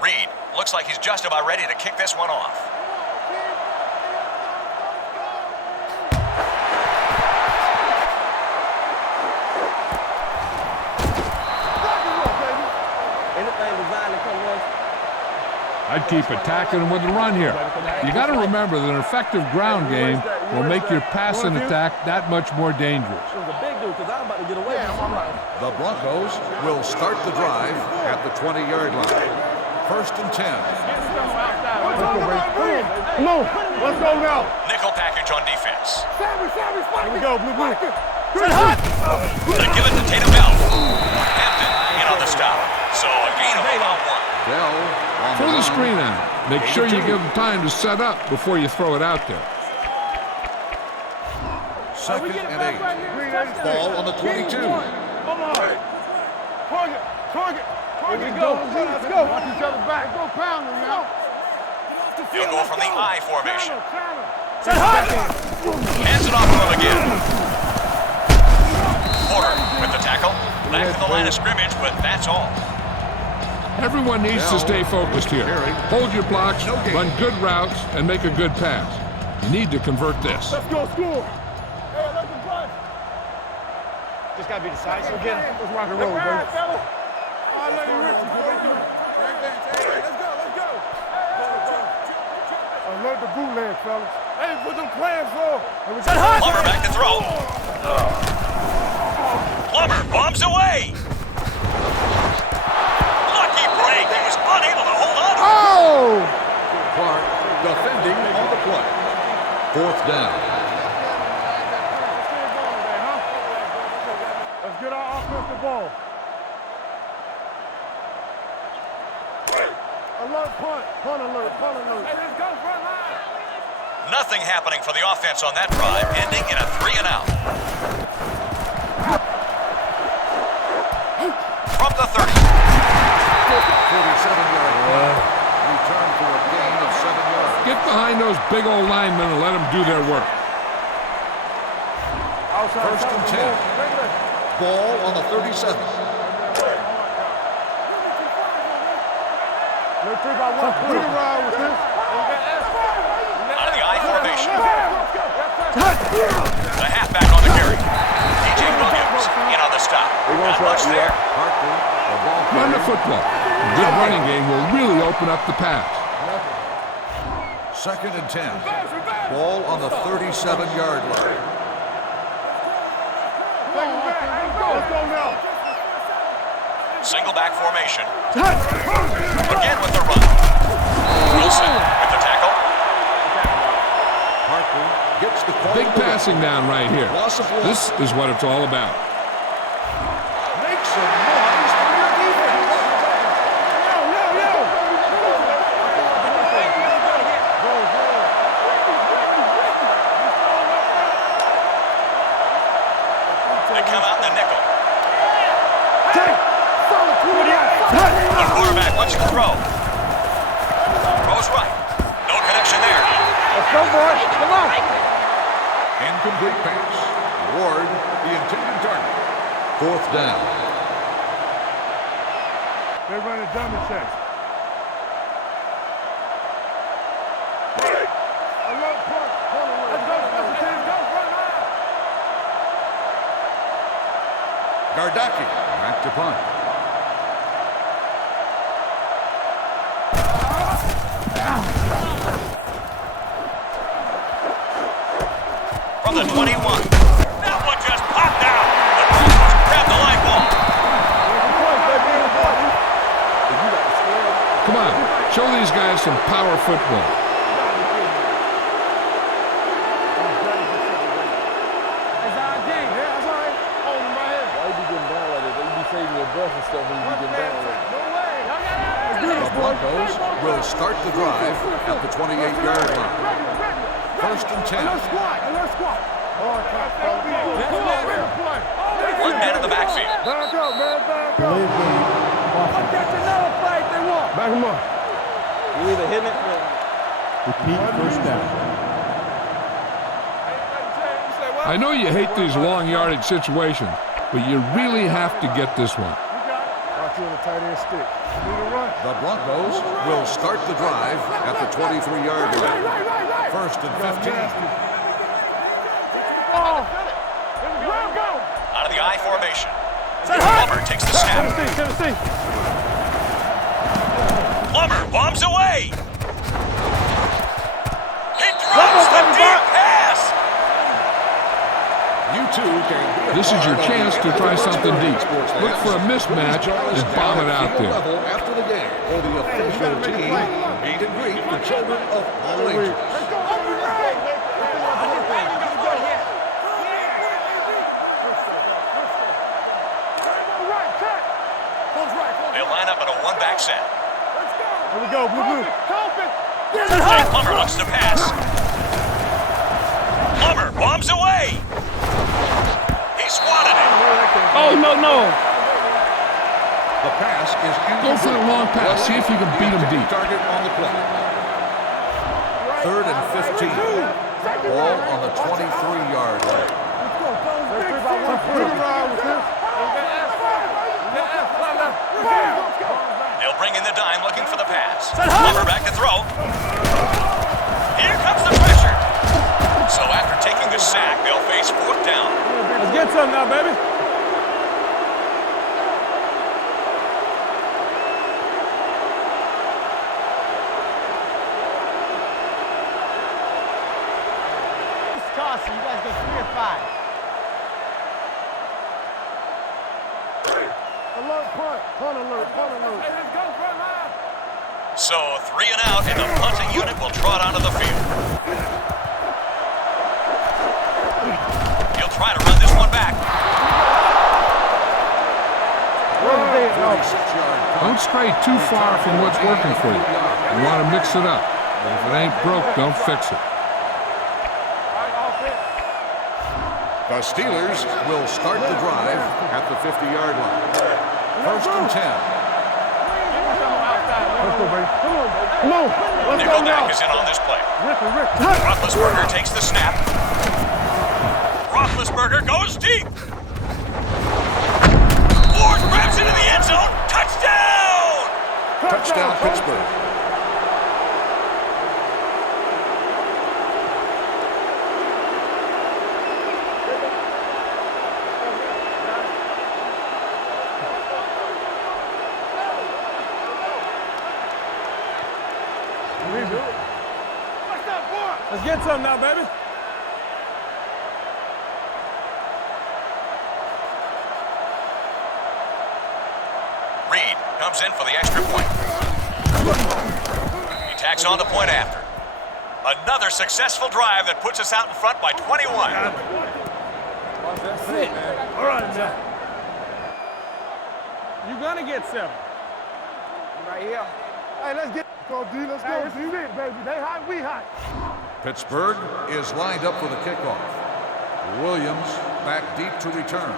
Reed looks like he's just about ready to kick this one off. I'd keep attacking him with the run here. You got to remember that an effective ground game will make your passing attack that much more dangerous. The Broncos will start the drive at the 20-yard line. 1st and 10. Come on. Let's go now. Nickel package on defense. Here we go, Blue. They give it to Tatum Bell. Hampton in on the stop. So a gain of about 1. Bell on Throw the line. screen out. Make sure you give them time to set up before you throw it out there. 2nd and 8. Ball on the 22. Come on. Target. Here we go. Let's go. Watch each other back. Go pound them now. He'll go from the I formation. Hands it off to him again. Porter with the tackle. Back to the line of scrimmage, but that's all. Everyone needs to stay focused here. Hold your blocks, run good routes, and make a good pass. You need to convert this. Let's go score. Hey, let's play. Just got to be decisive again. Let's rock and roll, baby. Let's go. Alert the bootleg, fellas. Hey, put them plans on. Plummer back to throw. Plummer bombs away. Lucky break. He was unable to hold on. Oh! Clark defending on the play. 4th down. Let's get our offensive ball. Alert, punt alert. Hey, let's go, front line. Nothing happening for the offense on that drive, ending in a 3-and-out. From the 30. 47-yard line. Return for a gain of 7 yards. Get behind those big old linemen and let them do their work. 1st and 10. Ball on the 37. Let's 3 by 1. We can ride with this. Out of the I formation. The halfback on the carry. DJ Williams in on the stop. Not much there. Hartley, the ball Run the carrier. football. A good running game will really open up the pass. 2nd and 10. Ball on the 37-yard line. Let's go now. Single back formation. Again with the run. Wilson with the tackle. Hartley gets the call. Big passing down right here. Loss of one. This is what it's all about. Make some noise for your defense. They come out in the nickel. The quarterback wants to throw. Throws right. No connection there. Let's go, boys. Come on. Incomplete pass. Ward, the intended target. 4th down. They're running dummy checks. Alert, punt. Let's go, special teams. Go, front line. Gardaki back to punt. From the 21. That one just popped out. The Broncos grab the line ball. Come on, show these guys some power football. The Broncos will start the drive at the 28-yard line. 1st and 10. One man in the backfield. Back up, man. Back up. Believe me, Catch another play if they want. Back him up. You either hitting it or Repeat first down. I know you hate these long yardage situations, but you really have to get this one. The Broncos will start the drive at the 23-yard line. First and 15. Out of the I formation. Plummer takes the snap. Plummer bombs away. He drops the deep pass. You two can be This is your chance to try something deep. Look for a mismatch and bomb it out there. After the game, for the official team, meet and greet for children of all ages. They'll line up in a one-back set. Here we go, blue. Plummer looks to pass. Plummer bombs away. He swatted it. Oh, no. The pass is Go for the long pass. See if you can beat him deep. Target on the play. Third and 15. Ball on the 23-yard line. They'll bring in the dime looking for the pass. Plummer back to throw. Here comes the pressure. So after taking the sack, they'll face fourth down. Let's get some now, baby. You guys go 3 or 5. Alert, punt alert. Hey, let's go, front line. So 3 and out, and the punting unit will trot onto the field. He'll try to run this one back. Don't stray too far from what's working for you. You want to mix it up. But if it ain't broke, don't fix it. The Steelers will start the drive at the 50-yard line. First and 10. Nickelback is in on this play. Roethlisberger takes the snap. Roethlisberger goes deep. Ward grabs into the end zone. Touchdown! Touchdown, Pittsburgh. Let's get some now, baby. Reed comes in for the extra point. He tacks on the point after. Another successful drive that puts us out in front by 21. That's it. All right, man. You're gonna get 7. Right here. Hey, let's get. Go, D. Let's go. This is it, baby. They hot, we hot. Pittsburgh is lined up for the kickoff. Williams back deep to return.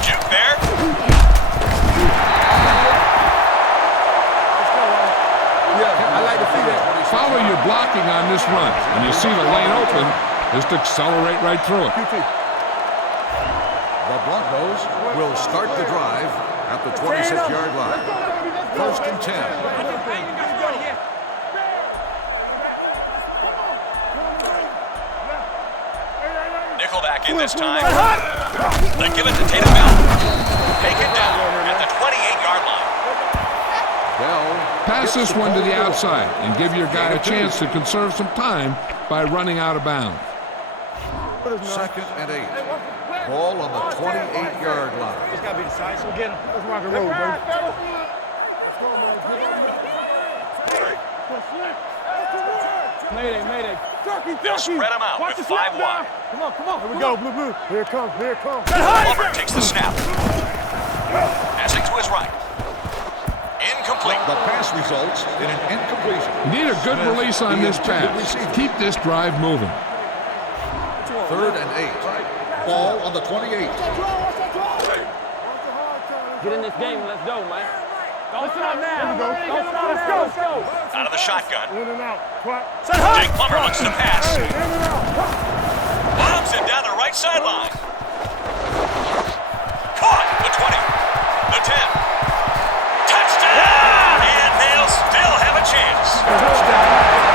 Juke there. Yeah, I like to see that. Follow your blocking on this run. When you see the lane open, just accelerate right through it. The Broncos will start the drive at the 26-yard line. First and 10. Nickelback in this time. They give it to Tatum Bell. Take it down at the 28-yard line. Bell. Pass this one to the outside and give your guy a chance to conserve some time by running out of bounds. Second and 8. Ball on the 28-yard line. It's got to be the side, so get him. Let's rock and roll, baby. Let's go, man. Mayday. They'll spread them out with 5 wide. Come on. Here we go, blue. Here it comes. Plummer takes the snap. Passing to his right. Incomplete. The pass results in an incompletion. You need a good release on this pass. Keep this drive moving. Third and 8. Ball on the 28. Get in this game and let's go, man. Listen up now. Let's go. Out of the shotgun. In and out. Clock. Jake Plummer looks to pass. Bombs it down the right sideline. Caught. The 20. The 10. Touchdown! And they'll still have a chance. Touchdown.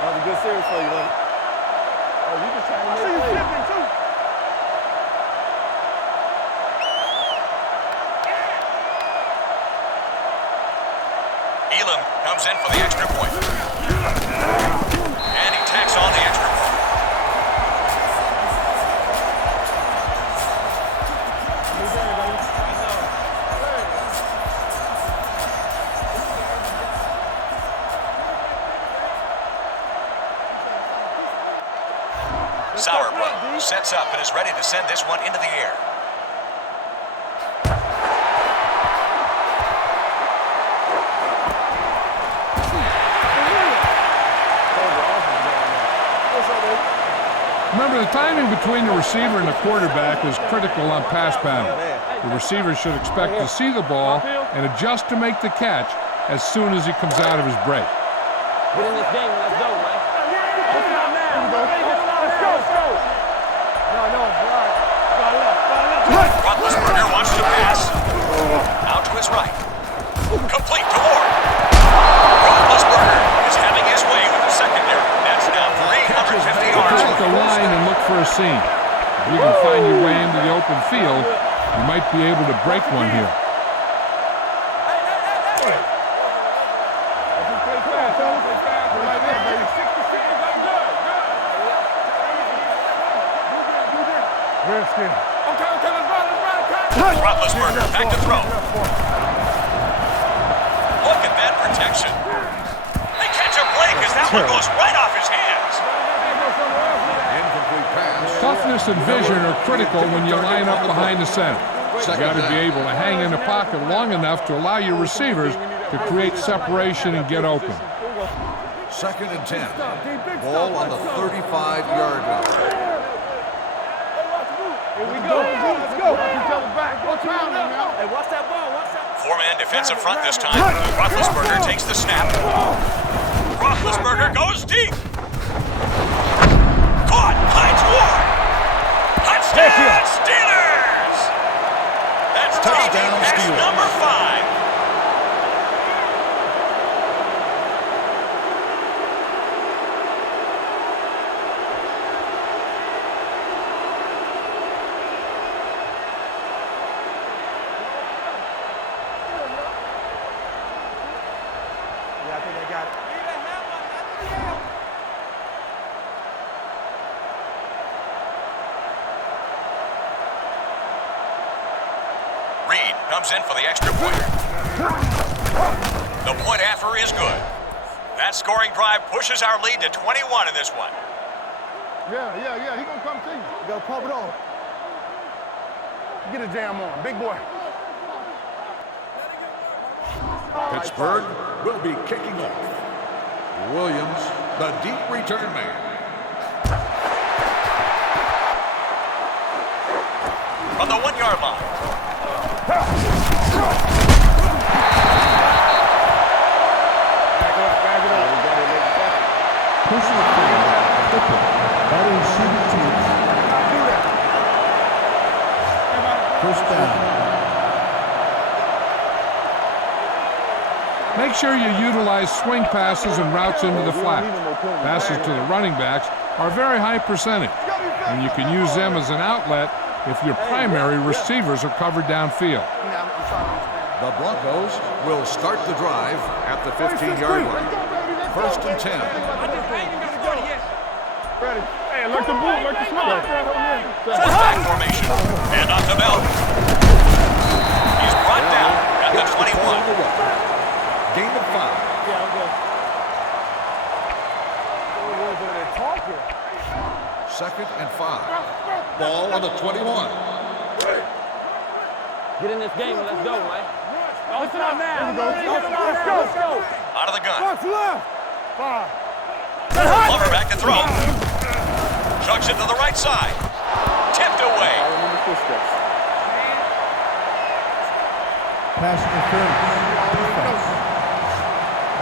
That was a good series for you, buddy. Oh, you just trying to make plays. Shipping too. Elam comes in for the extra point. And he tacks on the extra point. Sauerbruch sets up and is ready to send this one into the air. Remember, the timing between the receiver and the quarterback is critical on pass pattern. The receiver should expect to see the ball and adjust to make the catch as soon as he comes out of his break. Get in this game and let's go, man. Roethlisberger wants to pass. Out to his right. Complete to Ward. Roethlisberger is having his way with the secondary. That's now 350 yards. Take the line and look for a seam. If you can find your way into the open field, you might be able to break one here. Roethlisberger back to throw. Look at that protection. They catch a break as that one goes right off his hands. Incomplete pass. Toughness and vision are critical when you line up behind the center. You got to be able to hang in the pocket long enough to allow your receivers to create separation and get open. 2nd and 10. Ball on the 35-yard line. Here we go. Let's go. Watch out now. Hey, watch that ball. Watch that. Four-man defensive front this time. Roethlisberger takes the snap. Roethlisberger goes deep. Caught. Hines Ward. Touchdown Steelers. That's touchdown Steelers. Number 5. Reed comes in for the extra point. The point after is good. That scoring drive pushes our lead to 21 in this one. Yeah. He gonna come to you. You gotta pump it on. Get a jam on, big boy. Pittsburgh will be kicking off. Williams, the deep return man. From the 1-yard line. Back it up. Personal foul. Triple. Batting shooting teams. First down. Make sure you utilize swing passes and routes into the flat. Passes to the running backs are a very high percentage, and you can use them as an outlet if your primary receivers are covered downfield. The Broncos will start the drive at the 15-yard line. 1st and 10. Ready. Hey, look the boot, look the smile. Fullback formation. And off the belt. He's brought down at the 21. Gain of 5. Yeah, I'm good. 2nd and 5. Ball on the 21. Get in this game and let's go, man. Listen up now. Let's go. Out of the gun. Watch left. 5. Lumber back to throw. Chucks it to the right side. Tipped away. Pass interference. Defense.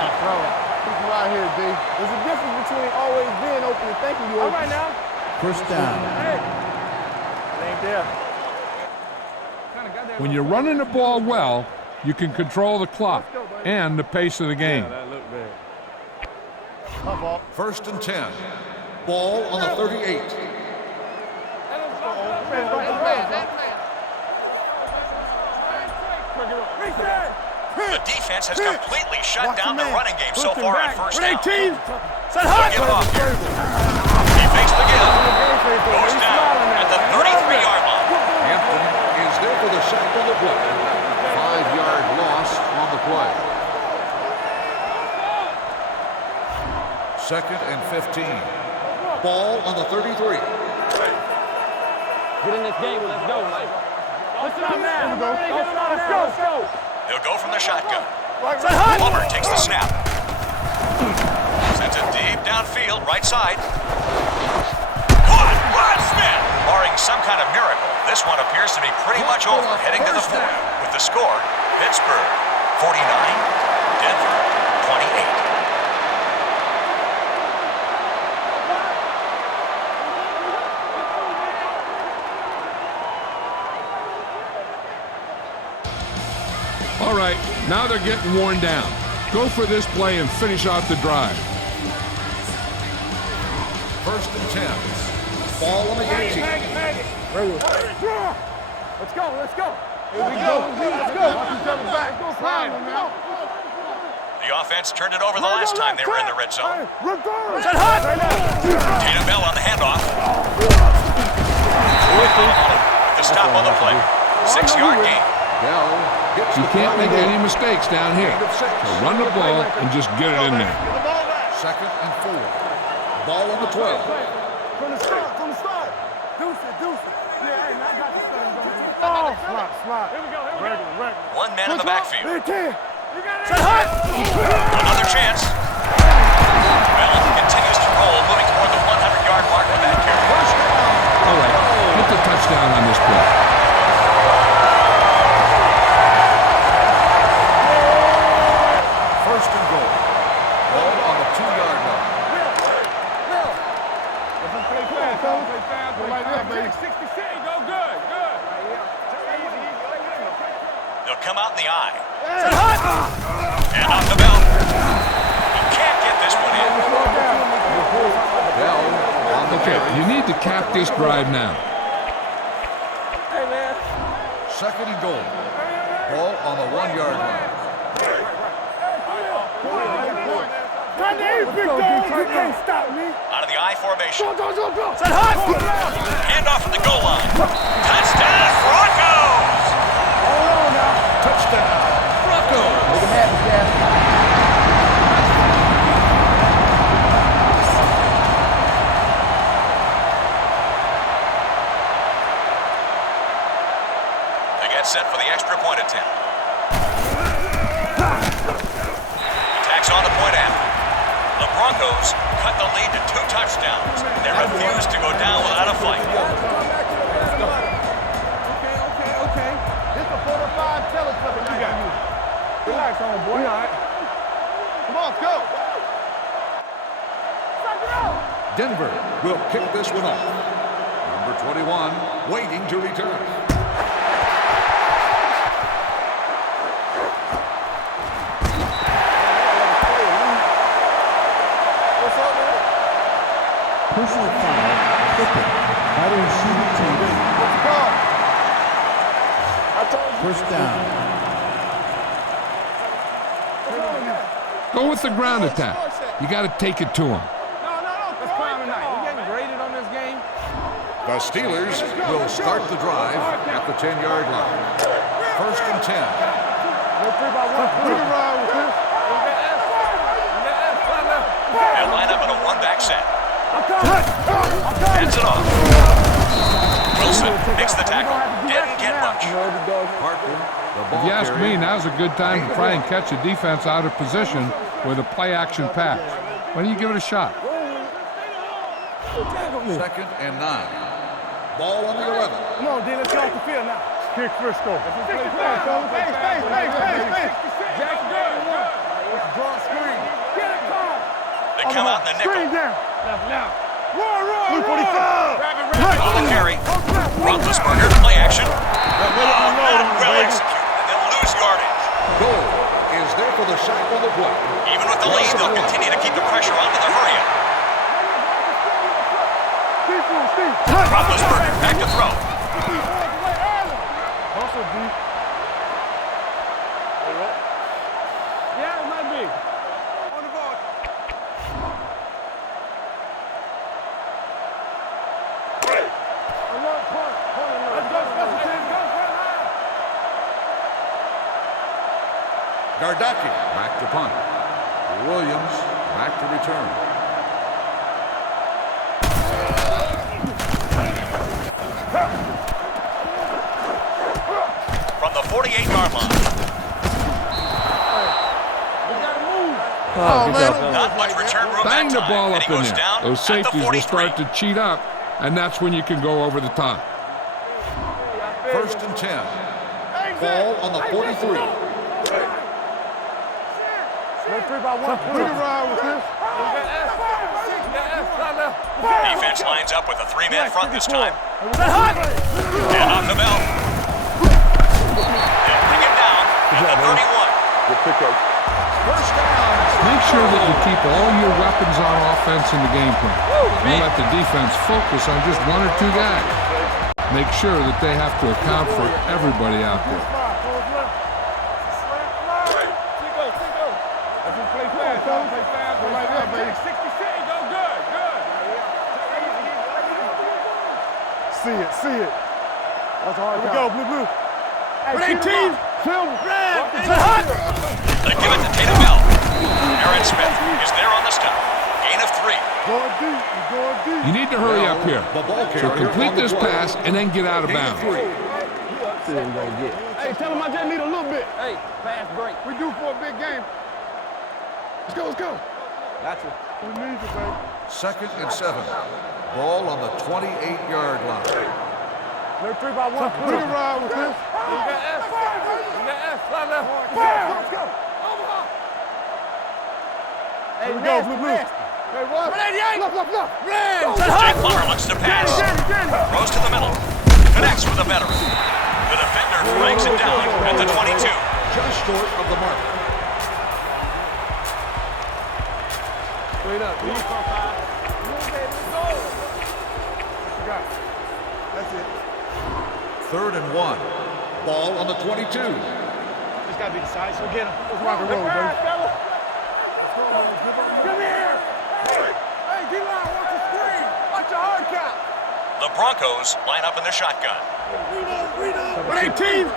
Not throwing. Keep you out here, D. There's a difference between always being open and thinking you open. All right now. First down. Hey. It ain't there. When you're running the ball well, you can control the clock and the pace of the game. That looked bad. 1st and 10. Ball on the 38. The defense has completely shut down the running game so far on first down. Set He'll give off here. He fakes the give. Goes down at the 33-yard line. Hampton is there for the sack on the play. 5-yard loss on the play. 2nd and 15. Ball on the 33. Get in this game and let's go, man. Listen up now. Let's go. He'll go from the shotgun. Plummer takes the snap. Sends it deep downfield, right side. Caught! Ron Smith! Barring some kind of miracle, this one appears to be pretty much over, heading to the 4th. With the score, Pittsburgh 49, Denver 28. All right, now they're getting worn down. Go for this play and finish off the drive. 1st and 10. Ball on the 18. Let's go. Here we go. Let's go. Back. The offense turned it over the last time they were in the red zone. Tatum Bell on the handoff. The stop on the play. 6-yard gain. You can't make any mistakes down here. So run the ball and just get it in there. 2nd and 4. Ball on the 12. From the start. Deuce it. Yeah, I got this thing going. Oh, slot. Here we go. Regular. 1 man in the backfield. Another chance. Bell continues to roll, moving toward the 100-yard mark with that carry. All right, get the touchdown on this play. First and goal. Ball on the 2-yard line. They'll come out in the eye. And off the bell. He can't get this one in. Okay, you need to cap this drive now. 2nd and goal. Ball on the 1-yard line. Out of the I formation. Hand off at the goal line. Touchdown, Broncos! Touchdown, Broncos! They get set for the extra point attempt. Attacks on the point after. The Broncos cut the lead to 2 touchdowns. They refuse to go down without a fight. Okay. This a 4-5 teletubbie night. Relax, homeboy. All right. Come on, let's go. Denver will kick this one off. Number 21 waiting to return. Personal foul, Pippen, by the receiving team. First down. Go with the ground attack. You got to take it to him. No. Let's climb tonight. We getting graded on this game. The Steelers will start the drive at the 10-yard line. 1st and 10. They'll line up in a one-back set. Hands it off. Wilson makes the tackle. Didn't get much. If you ask me, now's a good time to try and catch a defense out of position with a play-action pass. Why don't you give it a shot? 2nd and 9. Ball on the 11. Come on, D, let's get off the field now. Kick Frisco. Space. Jack Gordon, one. Let's draw a screen. Get it, Carl. They come out in the nickel. Screen down. Now. Blue 45. On the carry. Roethlisberger, play action. Not well executed, and they'll lose yardage. Goal is there for the sack on the play. Even with the lead, they'll continue to keep the pressure on to the hurry-up. Roethlisberger, back to throw. Also, D. Yeah, it might be. On the ball. Gardaki back to punt. Williams back to return. From the 48-yard line. Not much return room Bang that the time, ball and up he in goes there. down Those at the safeties will 43. start to cheat up, and that's when you can go over the top. 1st and 10. Ball on the 43. Defense lines up with a 3-man front this time. And off the bell. They'll bring him down at the 31. Good pickup. First down. Make sure that you keep all your weapons on offense in the game plan. Don't let the defense focus on just one or two guys. Make sure that they have to account for everybody out there. See it. That's hard. Here we go, blue. Hey, 18. Film. They give it to Tatum Bell. Aaron Smith is there on the stop. Gain of 3. You need to hurry up here. The ball So carrier complete on the this play. pass and then get out of bounds. Hey, tell him I just need a little bit. Hey, fast break. We due for a big game. Let's go. Gotcha. We need you, baby. 2nd and 7. Ball on the 28-yard line. No 3 by 1. We can ride with this. You got S. Slide left. Let's go. Hey, we go, blue. Hey, what? Look. Jake Plummer looks to pass. Throws to the middle. Connects with a veteran. The defender breaks it down at the 22. Just short of the mark. Straight up. That's it. 3rd and 1. Ball on the 22. Just gotta be decisive. Get him. Let's rock and roll, baby. Come here. Hey, D-line, watch the screen. Watch your hard count. The Broncos line up in the shotgun. 18.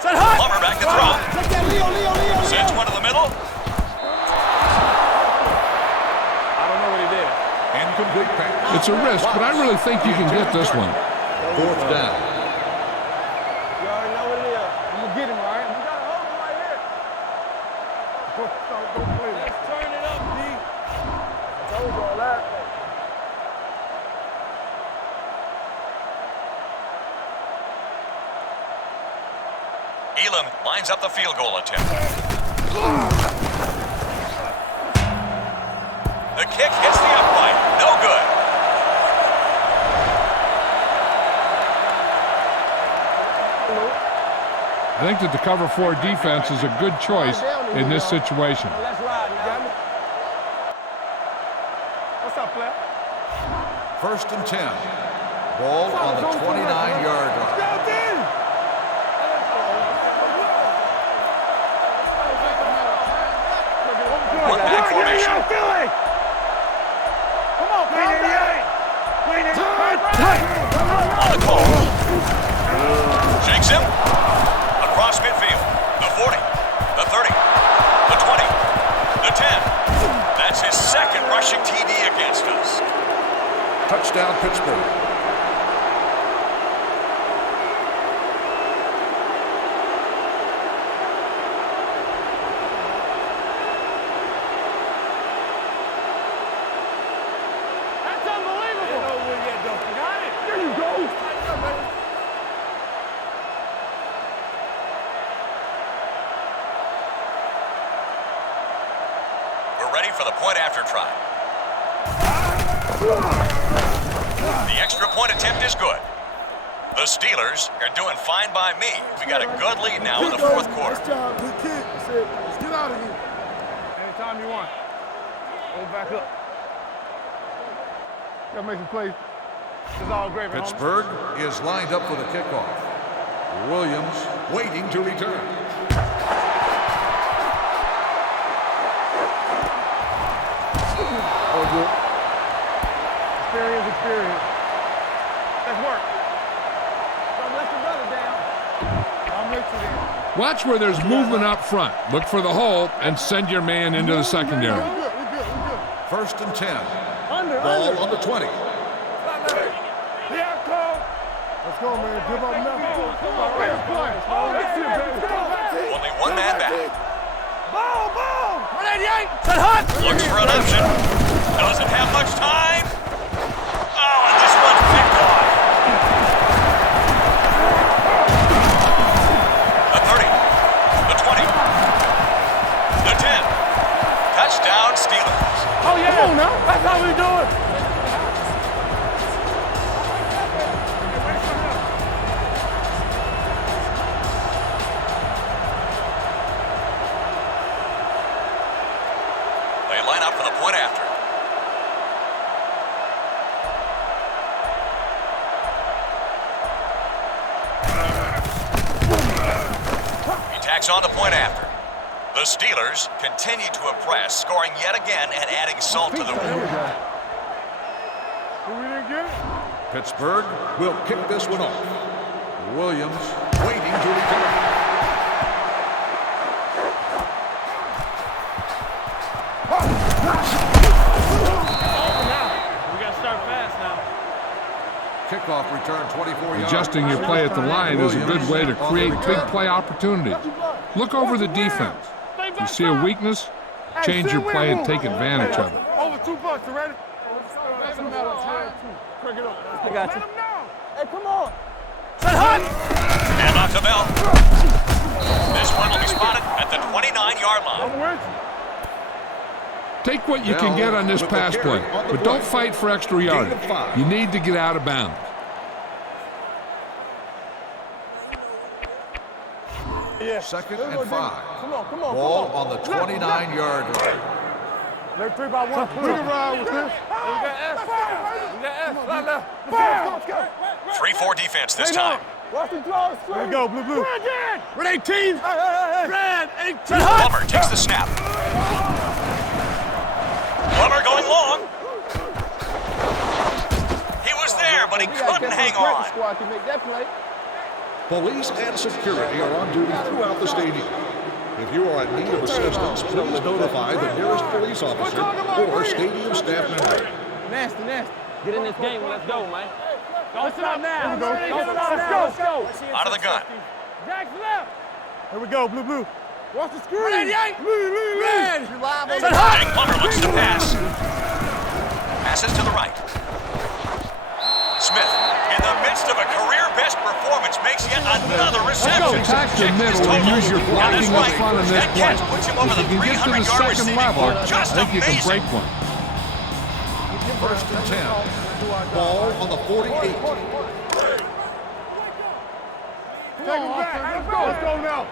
Set high. Plummer back to throw. Sends one to the middle. I don't know what he did. Incomplete pass. It's a risk, but I really think you can get this one. 4th down. You already know what it is. I'm gonna get him, all right? We gotta hold him right here. Don't play. Let's turn it up, D. I told you all that. Elam lines up the field goal attempt. The kick hits the upright. No good. I think that the cover 4 defense is a good choice in this situation. Let's ride, man. What's up, player? 1st and 10. Ball on the 29-yard line. One back formation. Come on, On the call. Shakes him. Across midfield. The 40. The 30. The 20. The 10. That's his second rushing TD against us. for the point after try. The extra point attempt is good. The Steelers are doing fine by me. We got a good lead now in the fourth quarter. Nice job, good kick. Let's get out of here. Anytime you want. Hold back up. Gotta make some plays. It's all great, man. Pittsburgh is lined up for the kickoff. Williams waiting to return. Oh, good. Experience. Let's work. Don't let your brother down. I'll make you down. Watch where there's movement up front. Look for the hole and send your man into the secondary. We good. 1st and 10. Under. Ball on the 20. Yeah, Cole. Let's go, man. Give up nothing. Come on, let's see it, baby. Come on, let's see. Only one man back. Ball. 188. Set hot. Looks for an option. Doesn't have much time. Oh, and this one's picked off. The 30. The 20. The 10. Touchdown, Steelers. Oh, yeah. Come on now. That's how we do it. They line up for the point after. He tacks on the point after. The Steelers continue to impress, scoring yet again and adding salt to the wound. We didn't get it. Pittsburgh will kick this one off. Williams waiting to return. We got to start fast now. Kickoff return 24 yards. Adjusting your play at the line is a good way to create big play opportunities. Look over the defense. You see a weakness, change your play and take advantage of it. Over $2 already. I got you. Hey, come on. Set hot. And off to Bell. This one will be spotted at the 29-yard line. I'm with you. Take what you can get on this pass play, but don't fight for extra yardage. You need to get out of bounds. Yeah. 2nd and 5. Come on. Ball on the 29-yard line. They're 3 by 1. We can ride with this. We got S. Let's go. 3-4 defense this time. Watch the draw. Here we go, blue. Red 18. Red 18. Plummer takes the snap. Plummer going long. He was there, but he couldn't hang on. Police and security are on duty throughout the stadium. If you are in need of assistance, please notify the nearest police officer or stadium staff member. Nasty. Get in this game and let's go, man. Don't stop now. Let's go. Out of the gun. Jack's left. Here we go, blue. Watch the screen. Red. And Plummer looks to pass. Passes to the right. Smith, in the midst of a career-best performance, makes yet another reception. Attack the middle and use your blocking up front in this play. That catch puts him over the If you can get to the 300-yard second receiving level, mark. I Just think you can amazing. break one. 1st and 10. Ball on the 48. Let's go now.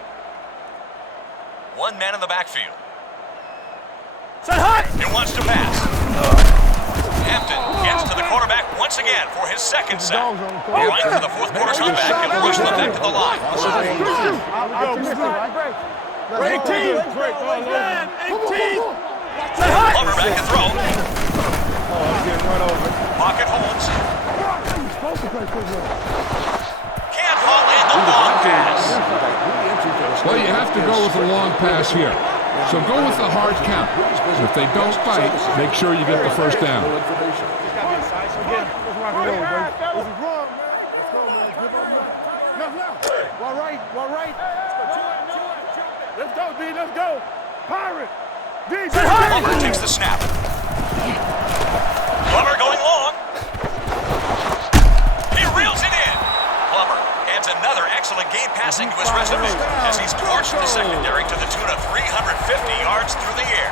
One man in the backfield. Set hot. He wants to pass. Hampton gets to the quarterback once again for his second sack. Right for the fourth quarter comeback and push them back to the line. 18. Plummer back to throw. Pocket holds. Can't haul in the long pass. Well, you have to go with a long pass here. So go with the hard count. And if they don't fight, make sure you get the first down. Let's go, D. Let's go. Pirate. D. Plummer takes the snap. Plummer going long. He reels it in. Plummer adds another excellent game passing to his resume as he's torched the secondary to the tune of 350 yards through the air.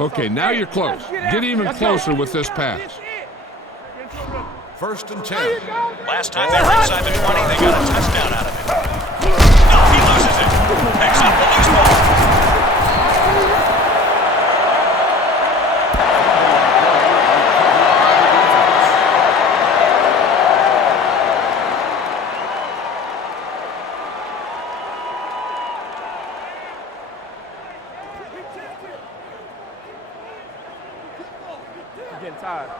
Okay, now you're close. Get even closer with this pass. First and 10. Last time they were inside the 20, they got a touchdown out of it. No, he loses it. Picks up the loose ball. Getting tired.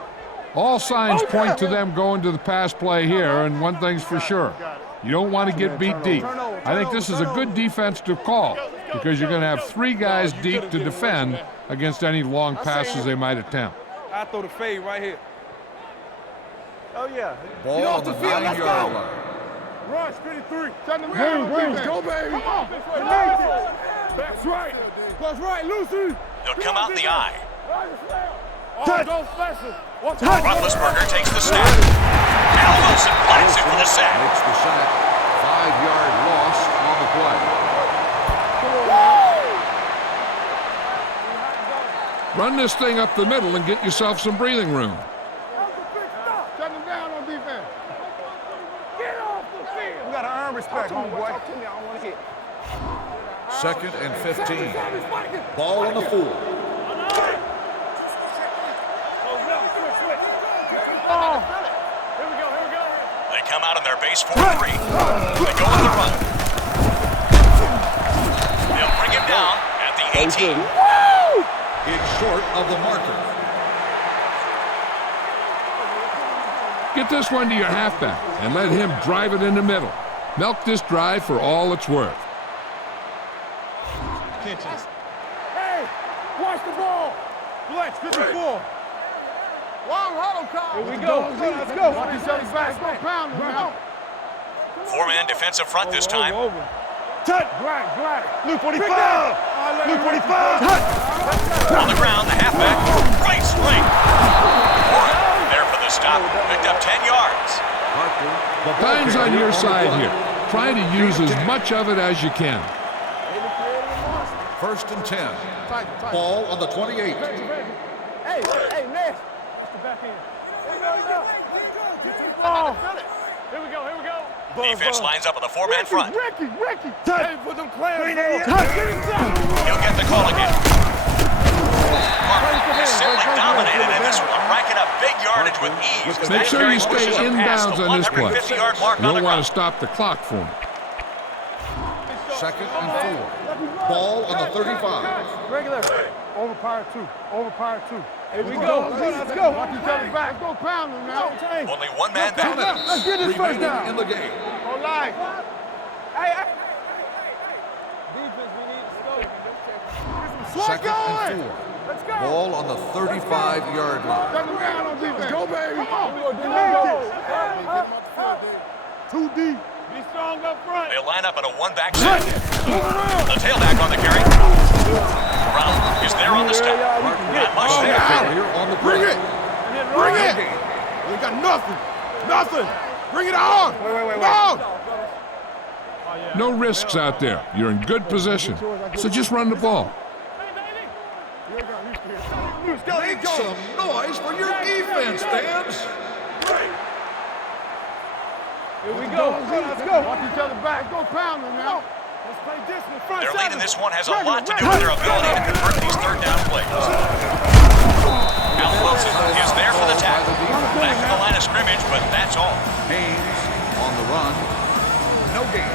All signs point to them going to the pass play here, and one thing's for sure. You don't want to get beat deep. I think this is a good defensive call because you're going to have 3 guys deep to defend against any long passes they might attempt. I throw the fade right here. Oh, yeah. Ball on the 9-yard line. Rush, 53. Green, go, baby. Come on. That's right. That's right, Lucy. They'll come out in the eye. Go special. Roethlisberger takes the snap. Al Wilson plants it for the sack. Makes the sack. 5-yard loss on the play. Run this thing up the middle and get yourself some breathing room. Shut them down on defense. Get off the field. We got to earn respect, homeboy. Talk to me. I don't want to hit. Second and 15. Ball on the 4. They come out in their base 4-3. They go on the run. They'll bring him down at the 18. It's short of the marker. Get this one to your halfback and let him drive it in the middle. Milk this drive for all it's worth. Hey, watch the ball. Flex, 54. Long huddle call. Here we go. Let's go. Watch each other's back. Go pound them now. 4-man defensive front this time. Touch. Glide. Luke 45. Luke 45. On the ground, the halfback. Right swing. There for the stop. Picked up 10 yards. Time's on your side here. Try to use as much of it as you can. First and 10. Ball on the 28. Hey, Nash. Back in. Here we go. Defense lines up with a 4-man front. Ricky. Hey, put them clams on. He'll get the call again. Martin has simply dominated in this one, racking up big yardage with ease. Make sure you stay inbounds on this play. 150-yard mark You on the don't want ground. to stop the clock for him. Second and 4. Ball on the 35. Regular. Overpower 2. Here we go. Let's go. Watch each other's back. Go pound them now. Only one man back. Let's get this first down. In the game. Hold line. Hey. Defense, we need to go. Second and 4. Let's go. Ball on the 35-yard line. Shut them down on defense. Go, baby. Come on. Too deep. Be strong up front. They'll line up in a one-back set. The tailback on the carry. Brown is there on the step. Not much there. Here on the Bring it. Bring it. We got nothing. Bring it on. Wait. On. No risks out there. You're in good position. So just run the ball. Make some noise for your defense, fans. Here we go. Let's go. Watch each other back. Go pound them now. Let's play this in front. Their lead in this one has a lot to do with their ability to convert these third down plays. Al Wilson is there for the tackle. Back to the line of scrimmage, but that's all. Haynes on the run. No gain.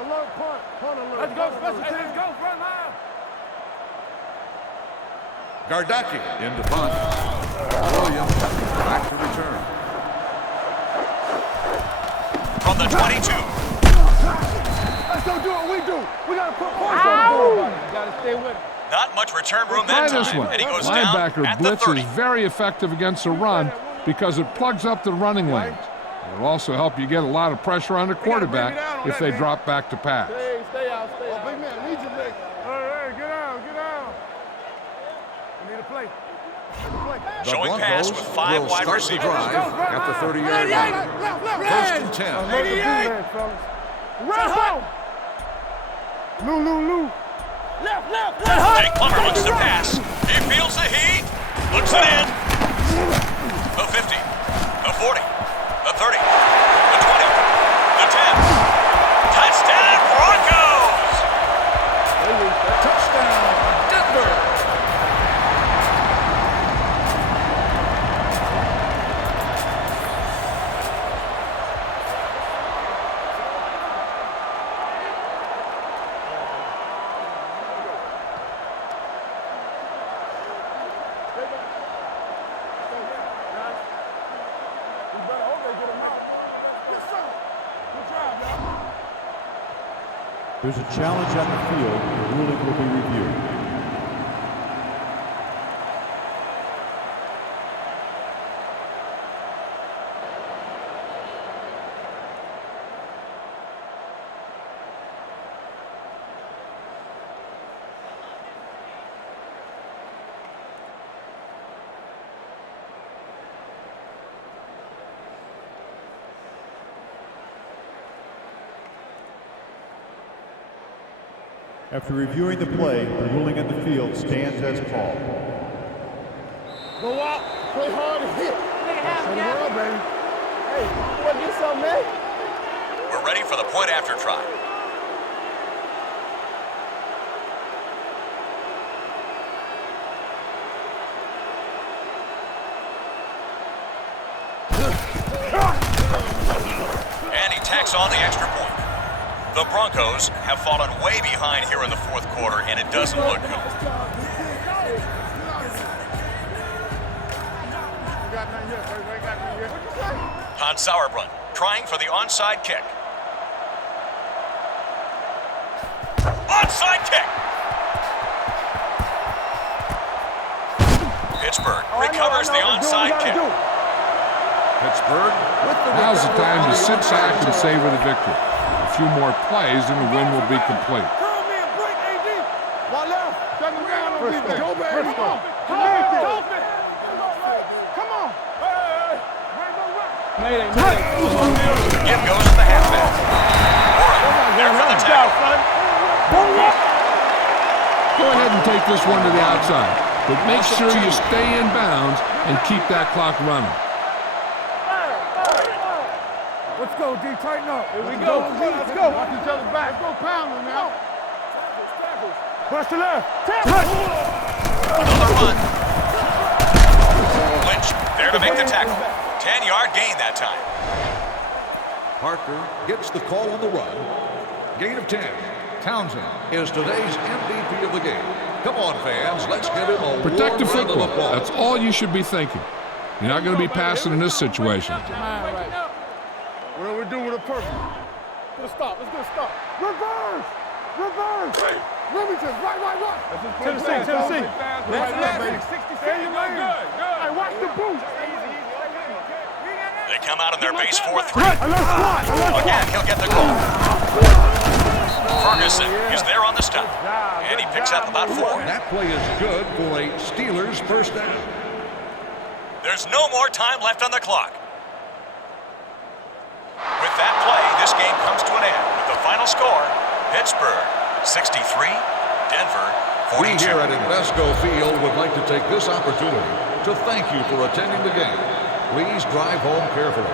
Alert punt. Punt alert. Let's go. Special teams. Go front line. Gardaki into punt. Williams back to return. From the 22. Let's go do what we do. We got to put points on the board. Got to stay with it. Not much return room Try that this time, one. and he goes down Linebacker at the blitz 30. is very effective against the run because it plugs up the running lanes. It'll also help you get a lot of pressure on the quarterback if they drop back to pass. Stay out. Oh, big man, need your leg. Hey, get out. We need a play. Make a play. The Showing pass Broncos with 5 will wide start receivers. the drive at the 30-yard line. First and 10. Lou. Jake Plummer looks to pass. He feels the heat. Looks it in. The 50. The 40. The 30. The 20. The 10. Touchdown, Broncos! Touchdown, Denver. There's a challenge on the field. The ruling will be reviewed. After reviewing the play, the ruling on the field stands as called. Go out, play hard and hit. Show the world, baby. Hey, you want to get something, man? We're ready for the point after try. And he tacks on the extra point. The Broncos have fallen way behind here in the fourth quarter, and it doesn't look good. Hans Sauerbrunn trying for the onside kick. Onside kick! Pittsburgh recovers the onside kick. Pittsburgh with the Now's the time to sit back and savor the victory. A few more plays and the win will be complete. Go, baby. Come on. In goes the halfback. There for the tackle. Go ahead and take this one to the outside, but make sure you stay in bounds and keep that clock running. Let's go, D. Tighten up. Here we go. Let's go. Watch each other's back. Let's go pounding now. Push to left. Another run. Lynch there to make the tackle. 10-yard gain that time. Parker gets the call on the run. Gain of 10. Townsend is today's MVP of the game. Come on, fans. Let's give him a Protect the warm round of football. applause. That's all you should be thinking. You're not going to be passing in this situation. Whatever we do with a purpose. Let's get a stop. Reverse. Remington, right. Tennessee. Left, 60 seconds. Hey, watch the boost. They come out in their base 4-3. Again, he'll get the call. Ferguson is there on the stop. And he picks up about 4. That play is good for a Steelers first down. There's no more time left on the clock. With that play, this game comes to an end with the final score, Pittsburgh 63, Denver We 42. here at Invesco Field would like to take this opportunity to thank you for attending the game. Please drive home carefully.